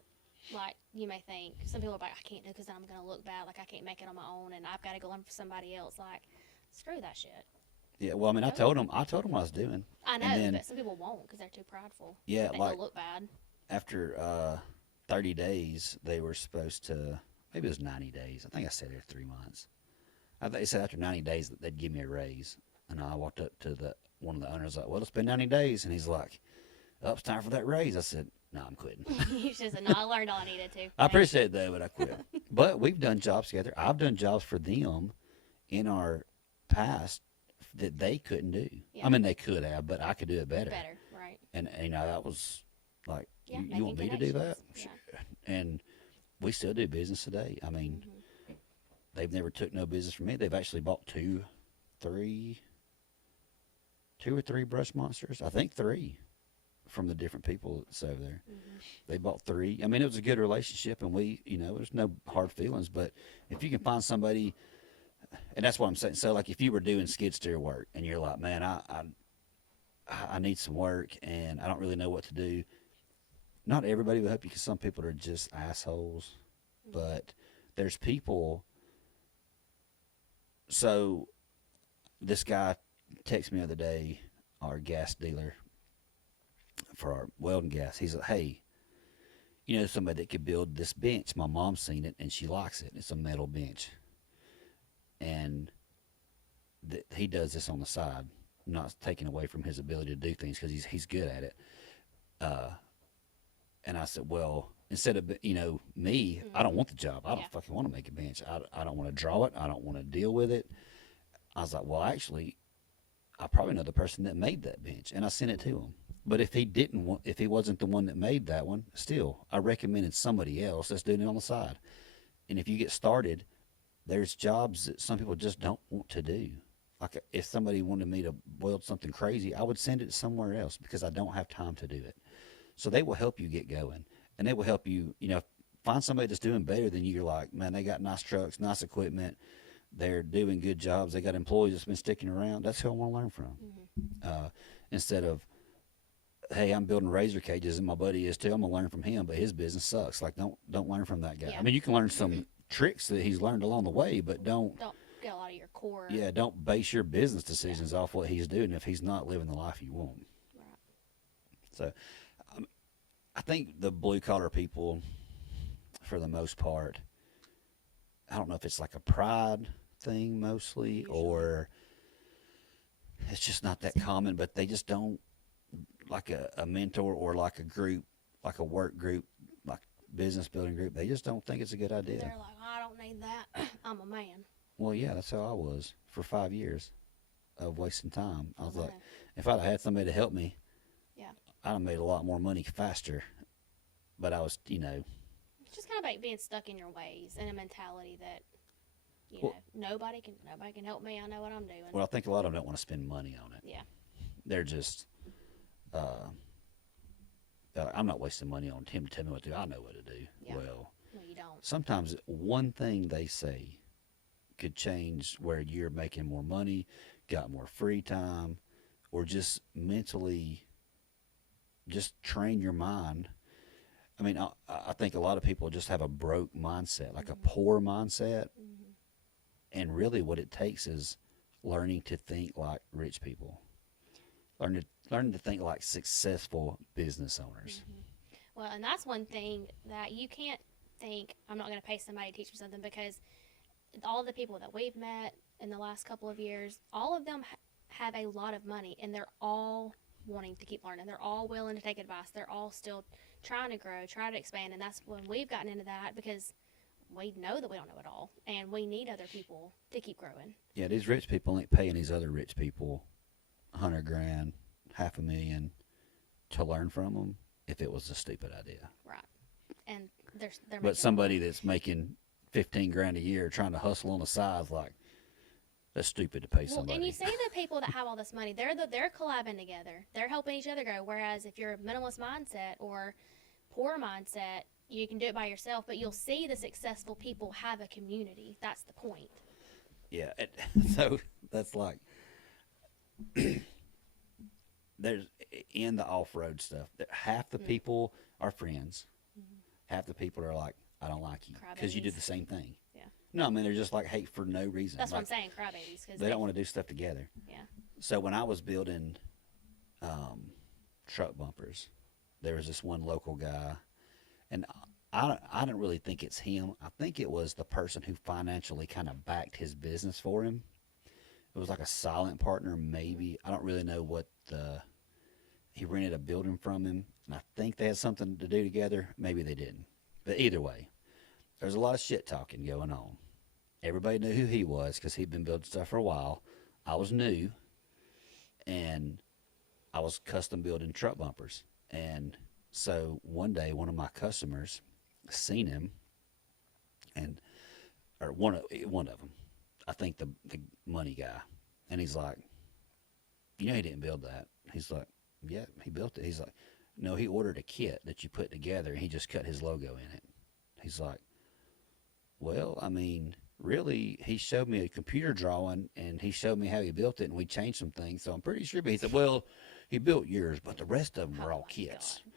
like, you may think some people are like, I can't do it because then I'm going to look bad. Like, I can't make it on my own and I've got to go learn for somebody else. Like, screw that shit. Yeah, well, I mean, I told them what I was doing. I know, And then, but some people won't because they're too prideful. Yeah, They like will look bad. after 30 days, they were supposed to. Maybe it was 90 days. I think I said there 3 months. I think they said after 90 days that they'd give me a raise. And I walked up to one of the owners like, well, it's been 90 days, and he's like, oh, it's time for that raise. I said, no, I'm quitting. You should have said, no, I learned all I needed to. I appreciate that, but I quit. But we've done jobs together. I've done jobs for them in our past that they couldn't do. Yeah. I mean, they could have, but I could do it better. Better, right. And that was like, Yeah, you want me making to do that? connections. And we still do business today. I mean, they've never took no business from me. They've actually bought two or three brush monsters. I think 3 from the different people that's over there. They bought 3. I mean, it was a good relationship, and we, there's no hard feelings. But if you can find somebody, and that's what I'm saying. So, like, if you were doing skid steer work, and you're like, man, I need some work, and I don't really know what to do. Not everybody will help you because some people are just assholes. But there's people. So this guy texted me the other day, our gas dealer for our welding gas. He's like, hey, somebody that could build this bench. My mom's seen it and she likes it. It's a metal bench. And he does this on the side, not taking away from his ability to do things because he's good at it. And I said, well, instead of, me, I don't want the job. I don't fucking want to make a bench. I don't want to draw it. I don't want to deal with it. I was like, well, actually, I probably know the person that made that bench. And I sent it to him. But if he wasn't the one that made that one, still, I recommended somebody else that's doing it on the side. And if you get started, there's jobs that some people just don't want to do. Like if somebody wanted me to weld something crazy, I would send it somewhere else because I don't have time to do it. So they will help you get going, and they will help you, find somebody that's doing better than you. You're like, man, they got nice trucks, nice equipment. They're doing good jobs. They got employees that's been sticking around. That's who I want to learn from. Instead of hey, I'm building razor cages, and my buddy is too. I'm gonna learn from him, but his business sucks. Like, don't learn from that guy. Yeah. I mean, you can learn some tricks that he's learned along the way, but don't get a lot of your core. yeah, don't base your business decisions off what he's doing if he's not living the life you want. Right. So, I think the blue collar people, for the most part, I don't know if it's like a pride thing mostly, Usually. or it's just not that common, but they just don't like a mentor or like a group, like a work group, like business building group. They just don't think it's a good idea. They're like, I don't need that. I'm a man. Well, yeah, that's how I was for 5 years of wasting time. I was I like, know. if I'd had somebody to help me, Yeah. I'd have made a lot more money faster. But I was, It's just kind of like being stuck in your ways and a mentality that, Well- nobody can help me. I know what I'm doing. well, I think a lot of them don't want to spend money on it. Yeah. They're just, I'm not wasting money on him to tell me what to do. I know what to do. Yeah. Well, No, you don't. sometimes one thing they say could change where you're making more money, got more free time, or just mentally just train your mind. I mean, I think a lot of people just have a broke mindset, like a poor mindset. Hmm. And really what it takes is learning to think like rich people. Learning to think like successful business owners. Well, and that's one thing that you can't think, I'm not going to pay somebody to teach me something, because all the people that we've met in the last couple of years, all of them have a lot of money, and they're all wanting to keep learning. They're all willing to take advice. They're all still trying to grow, trying to expand. And that's when we've gotten into that, because we know that we don't know it all, and we need other people to keep growing. Yeah, these rich people ain't paying these other rich people $100,000, $500,000 to learn from them if it was a stupid idea. Right. And they're making But somebody that's making $15,000 a year trying to hustle on the side is like, that's stupid to pay well, somebody. and you see the people that have all this money, they're collabing together. They're helping each other grow. Whereas if you're a minimalist mindset or poor mindset, you can do it by yourself. But you'll see the successful people have a community. That's the point. Yeah, so that's like there's in the off-road stuff. Half the people are friends. Half the people are like, I don't like you because you did Crybabies. the same thing. Yeah. No, I mean they're just like hate for no reason. That's what I'm Like, saying, crybabies, because they don't want to do stuff together. Yeah. So when I was building truck bumpers, there was this one local guy, and I don't really think it's him. I think it was the person who financially kind of backed his business for him. It was like a silent partner, maybe. I don't really know what he rented a building from him, and I think they had something to do together. Maybe they didn't. But either way, there's a lot of shit talking going on. Everybody knew who he was because he'd been building stuff for a while. I was new, and I was custom building truck bumpers. And so one day, one of my customers seen him, or one of them, I think the money guy, and he's like, he didn't build that. He's like, yeah, he built it. He's like, no, he ordered a kit that you put together, and he just cut his logo in it. He's like, well, I mean, really, he showed me a computer drawing, and he showed me how he built it, and we changed some things, so I'm pretty sure. But he said, well, he built yours, but the rest of them were all my kits. God.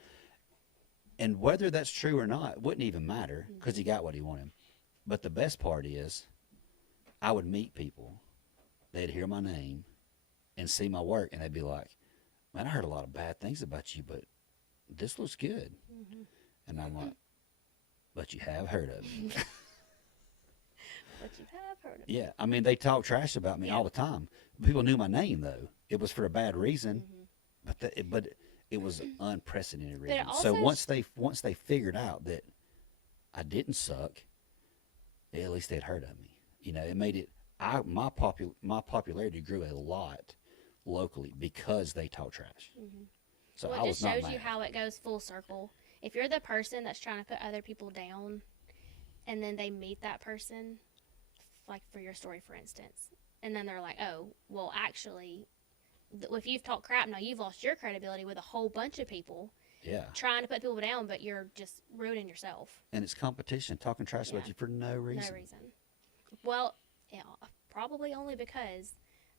And whether that's true or not, it wouldn't even matter because he got what he wanted. But the best part is, I would meet people, they'd hear my name and see my work, and they'd be like, man, I heard a lot of bad things about you, but this looks good. And I'm like, but you have heard of it. But you have heard of it. Yeah, I mean, they talk trash about me all the time. People knew my name, though. It was for a bad reason, but it was an unprecedented it reason. also So once they figured out that I didn't suck, at least they'd heard of me. It made it. My popularity grew a lot locally because they talk trash. So Well, I it was just not shows mad. you how it goes full circle. If you're the person that's trying to put other people down, and then they meet that person, like for your story, for instance, and then they're like, oh, well, actually, if you've talked crap, now you've lost your credibility with a whole bunch of people Yeah, trying to put people down, but you're just ruining yourself. and it's competition, talking trash about Yeah. you for no reason. No reason. Well, yeah, probably only because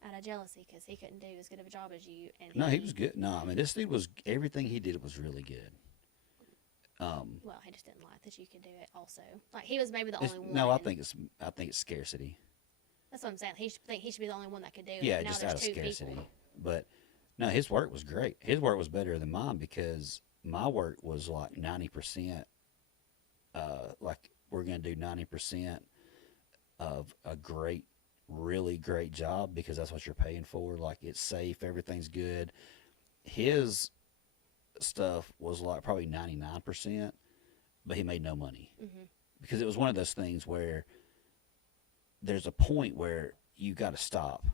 out of jealousy because he couldn't do as good of a job as you. And No, he was good. No, I mean this dude was everything he did was really good. Well, he just didn't like that you could do it. Also, like he was maybe the It's- only one. no, I think it's scarcity. That's what I'm saying. He should think he should be the only one that could do it. Yeah, But now just there's out of two scarcity. people. But no, his work was great. His work was better than mine because my work was like 90%. Like we're gonna do 90% of a great, really great job because that's what you're paying for. Like it's safe, everything's good. His stuff was like probably 99%, but he made no money Hmm. because it was one of those things where there's a point where you got to stop.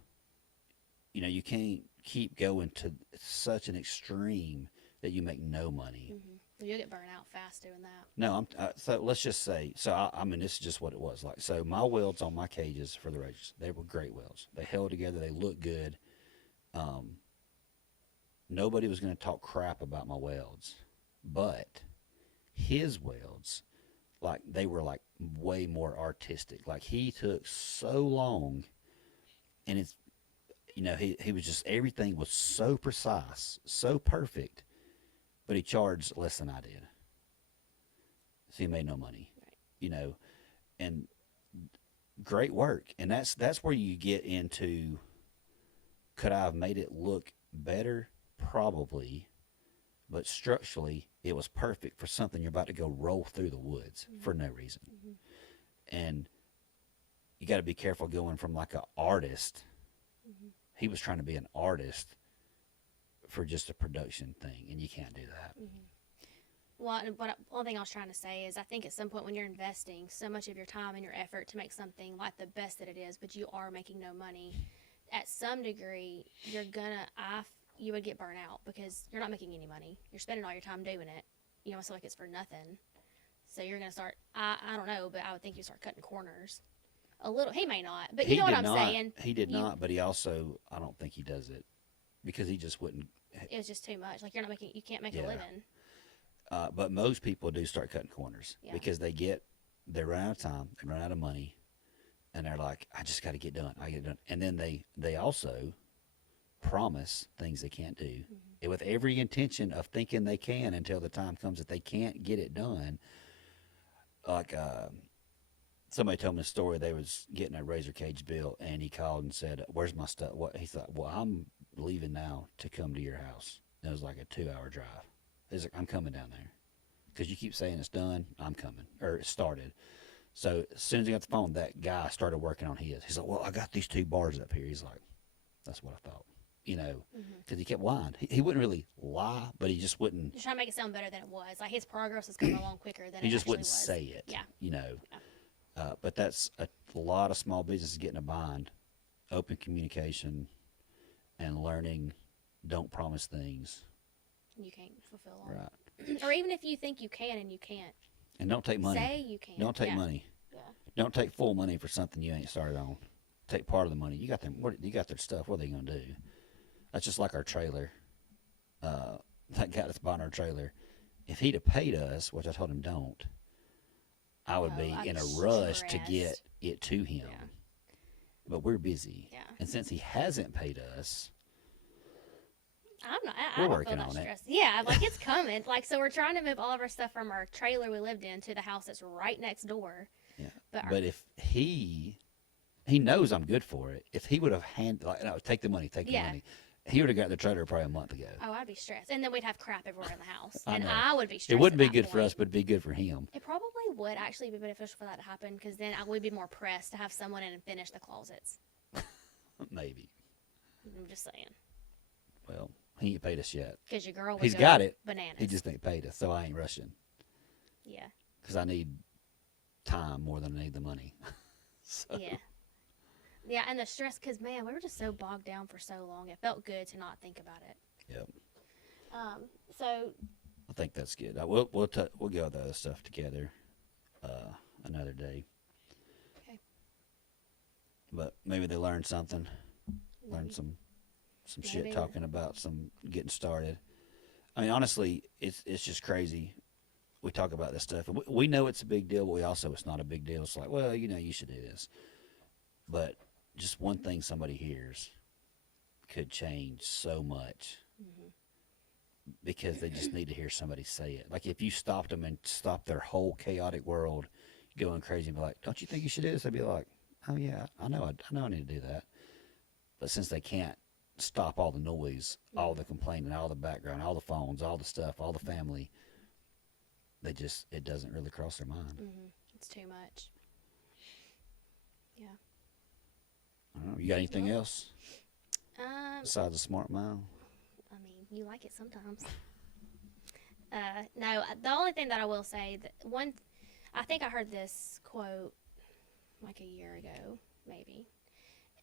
You know, you can't keep going to such an extreme that you make no money. You'll get burnt out fast doing that. No, so let's just say, I mean, this is just what it was like. So my welds on my cages for the Rangers, they were great welds. They held together. They looked good. Nobody was going to talk crap about my welds, but his welds, like they were like way more artistic. Like he took so long, and it's, you know, he was just everything was so precise, so perfect, but he charged less than I did, so he made no money. Right. You know, and great work, and that's where you get into. Could I have made it look better? Probably, but structurally, it was perfect for something you're about to go roll through the woods for no reason. And you got to be careful going from like an artist. He was trying to be an artist for just a production thing, and you can't do that. Well, and one thing I was trying to say is I think at some point when you're investing so much of your time and your effort to make something like the best that it is, but you are making no money, at some degree, you're gonna, you would get burnt out because you're not making any money. You're spending all your time doing it. You almost feel like it's for nothing. So you're gonna start, I don't know, but I would think you start cutting corners. A little, he may not, but you know what I'm saying. He did You- not, but he also, I don't think he does it because he just wouldn't. It was just too much. Like you can't make a Yeah. living. But most people do start cutting corners Yeah. because they run out of time, they run out of money, and they're like, I just got to get done. I get done, and then they also promise things they can't do with every intention of thinking they can until the time comes that they can't get it done. Like somebody told me a story. They was getting a razor cage built, and he called and said, "Where's my stuff?" What he thought? Well, I'm leaving now to come to your house. It was like a 2-hour drive. He's like, I'm coming down there because you keep saying it's done. I'm coming, or it started. So as soon as he got the phone, that guy started working on his. He's like, well, I got these 2 bars up here. He's like, that's what I thought, you know, because he kept lying. He wouldn't really lie, but he just wouldn't. Just trying to make it sound better than it was. Like his progress was coming along quicker than He it just actually wouldn't was. say it. Yeah. You know, but that's a lot of small businesses getting a bind. Open communication and learning. Don't promise things. You can't fulfill them. Right. Or even if you think you can and you can't, And don't take money. say you can. Don't take Yeah. money. Yeah. Don't take full money for something you ain't started on. Take part of the money. You got them. You got their stuff. What are they gonna do? That's just like our trailer. That guy that's buying our trailer. If he'd have paid us, which I told him don't, I would Oh, be I'd in be a rush to stressed. get it to him. Yeah. But we're busy. Yeah. And since he hasn't paid us, I'm not. I We're don't working feel that on it. stressed. Yeah, like it's coming. Like so, we're trying to move all of our stuff from our trailer we lived in to the house that's right next door. yeah. But, our, But if he knows I'm good for it. If he would have like, no, take the money, take the Yeah. money. He would have got the trailer probably a month ago. oh, I'd be stressed, and then we'd have crap everywhere in the house, I and know. I would be stressed. It wouldn't at be that good for point. us, but it'd be good for him. It probably would actually be beneficial for that to happen because then I would be more pressed to have someone in and finish the closets. Maybe. I'm just saying. Well, he ain't paid us yet. Because your girl would He's go got it. bananas. He just ain't paid us, so I ain't rushing Yeah. because I need time more than I need the money. So, Yeah. Yeah, and the stress, because, man, we were just so bogged down for so long. It felt good to not think about it. Yep. So, I think that's good. We'll go with the other stuff together another day. Okay. But maybe they learned something. Learned maybe. some shit Maybe. talking about some getting started. I mean, honestly, it's just crazy. We talk about this stuff. We know it's a big deal, but we also it's not a big deal. It's like, well, you know, you should do this. But just one thing somebody hears could change so much Hmm. because they just need to hear somebody say it. Like if you stopped them and stopped their whole chaotic world going crazy and be like, "Don't you think you should do this?" They'd be like, "Oh yeah, I know I need to do that." But since they can't stop all the noise, all the complaining, all the background, all the phones, all the stuff, all the family, it doesn't really cross their mind. It's too much. Yeah. I don't know. You got anything else Um, besides a smart mouth? I mean, you like it sometimes. No, the only thing that I will say that I think I heard this quote like a year ago, maybe,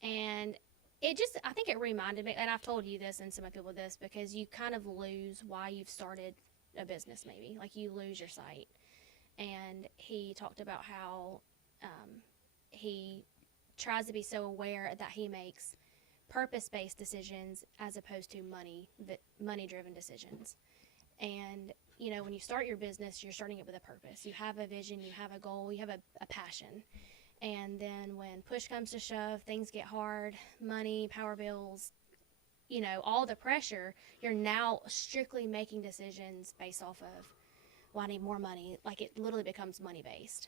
and I think it reminded me, and I've told you this and some people this, because you kind of lose why you've started a business, maybe, like you lose your sight. And he talked about how he tries to be so aware that he makes purpose-based decisions as opposed to money-driven decisions. And when you start your business, you're starting it with a purpose. You have a vision, you have a goal, you have a passion. And then when push comes to shove, things get hard, money, power bills, all the pressure, you're now strictly making decisions based off of, well, I need more money. Like it literally becomes money based.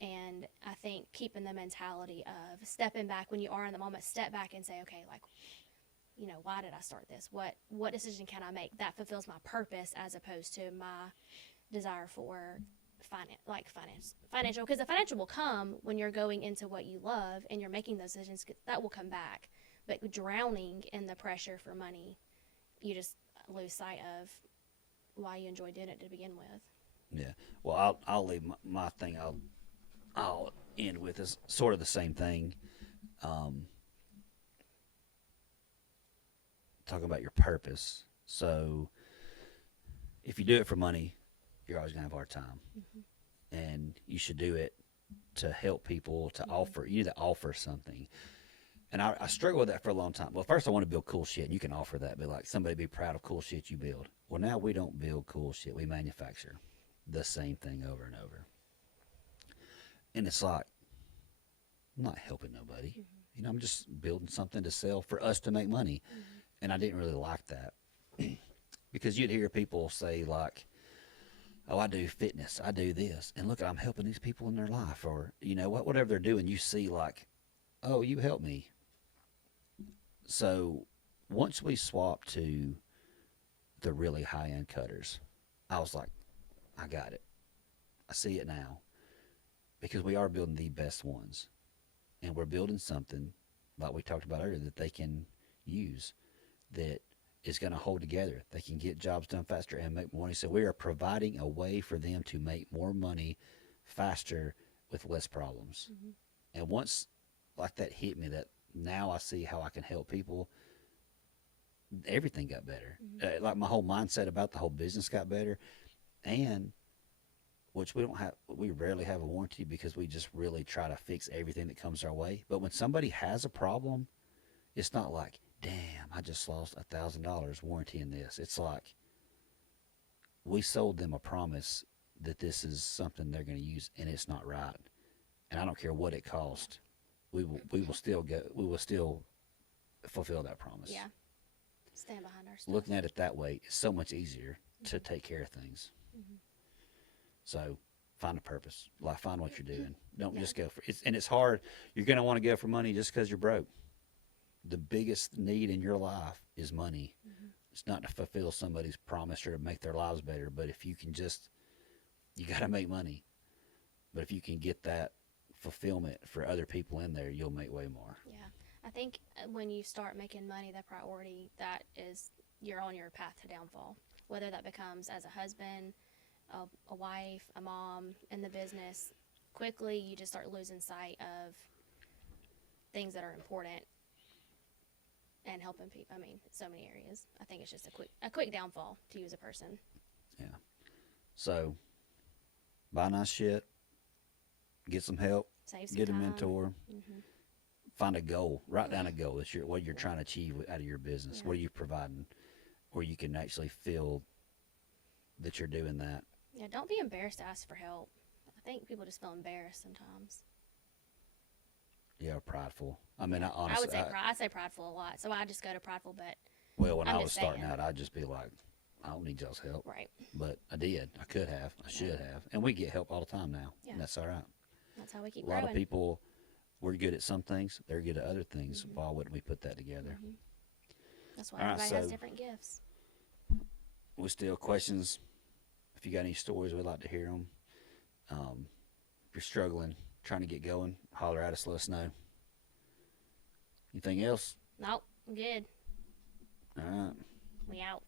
And I think keeping the mentality of stepping back when you are in the moment, step back and say, okay, like, why did I start this? What decision can I make that fulfills my purpose as opposed to my desire for financial, because the financial will come when you're going into what you love and you're making those decisions. That will come back. But drowning in the pressure for money, you just lose sight of why you enjoy doing it to begin with. Yeah. Well, I'll leave my thing. I'll end with is sort of the same thing. Talking about your purpose. So if you do it for money, you're always gonna have a hard time, and you should do it to help people, to offer. You need to offer something. And I struggled with that for a long time. Well, first I want to build cool shit, and you can offer that. Be like, somebody be proud of cool shit you build. Well, now we don't build cool shit. We manufacture the same thing over and over. And it's like, I'm not helping nobody. I'm just building something to sell for us to make money. And I didn't really like that. Because you'd hear people say like, oh, I do fitness, I do this. And look, I'm helping these people in their life. Or, whatever they're doing, you see like, oh, you help me. So once we swapped to the really high-end cutters, I was like, I got it. I see it now. Because we are building the best ones. And we're building something, like we talked about earlier, that they can use, that is going to hold together. They can get jobs done faster and make more money. So we are providing a way for them to make more money faster with less problems. And once like that hit me, that now I see how I can help people, everything got better. Like my whole mindset about the whole business got better. And which we rarely have a warranty because we just really try to fix everything that comes our way. But when somebody has a problem, it's not like, damn, I just lost $1,000 warranty in this. It's like, we sold them a promise that this is something they're going to use, and it's not right. And I don't care what it costs. We will still fulfill that promise. Yeah. Stand behind our stuff. Looking at it that way, it's so much easier to take care of things. So find a purpose. Like, find what you're doing. Don't just go for it. And it's hard. You're going to want to go for money just because you're broke. The biggest need in your life is money. It's not to fulfill somebody's promise or to make their lives better, but if you can you got to make money. But if you can get that fulfillment for other people in there, you'll make way more. Yeah. I think when you start making money the priority, you're on your path to downfall. Whether that becomes as a husband, a wife, a mom in the business, quickly you just start losing sight of things that are important and helping people. I mean, so many areas. I think it's just a quick downfall to you as a person. Yeah. So buy nice shit, get some help, Save some get time. a mentor, find a goal, write down a goal. That's what you're trying to achieve out of your business. Yeah. What are you providing where you can actually feel that you're doing that? Yeah, don't be embarrassed to ask for help. I think people just feel embarrassed sometimes. Yeah, prideful. I mean, I I honestly, would say I say prideful a lot, so I just go to prideful. But well, when I'm I was just starting saying. out, I'd just be like, I don't need y'all's help. Right. But I did. I could have. I should have. And we get help all the time now. Yeah. And that's all right. That's how we keep A lot growing. of people, we're good at some things, they're good at other things. Why wouldn't we put that together? That's why All right, everybody has so- different gifts. We still questions. If you got any stories, we'd like to hear them. If you're struggling, trying to get going, holler at us, let us know. Anything else? Nope. I'm good. All right. We out.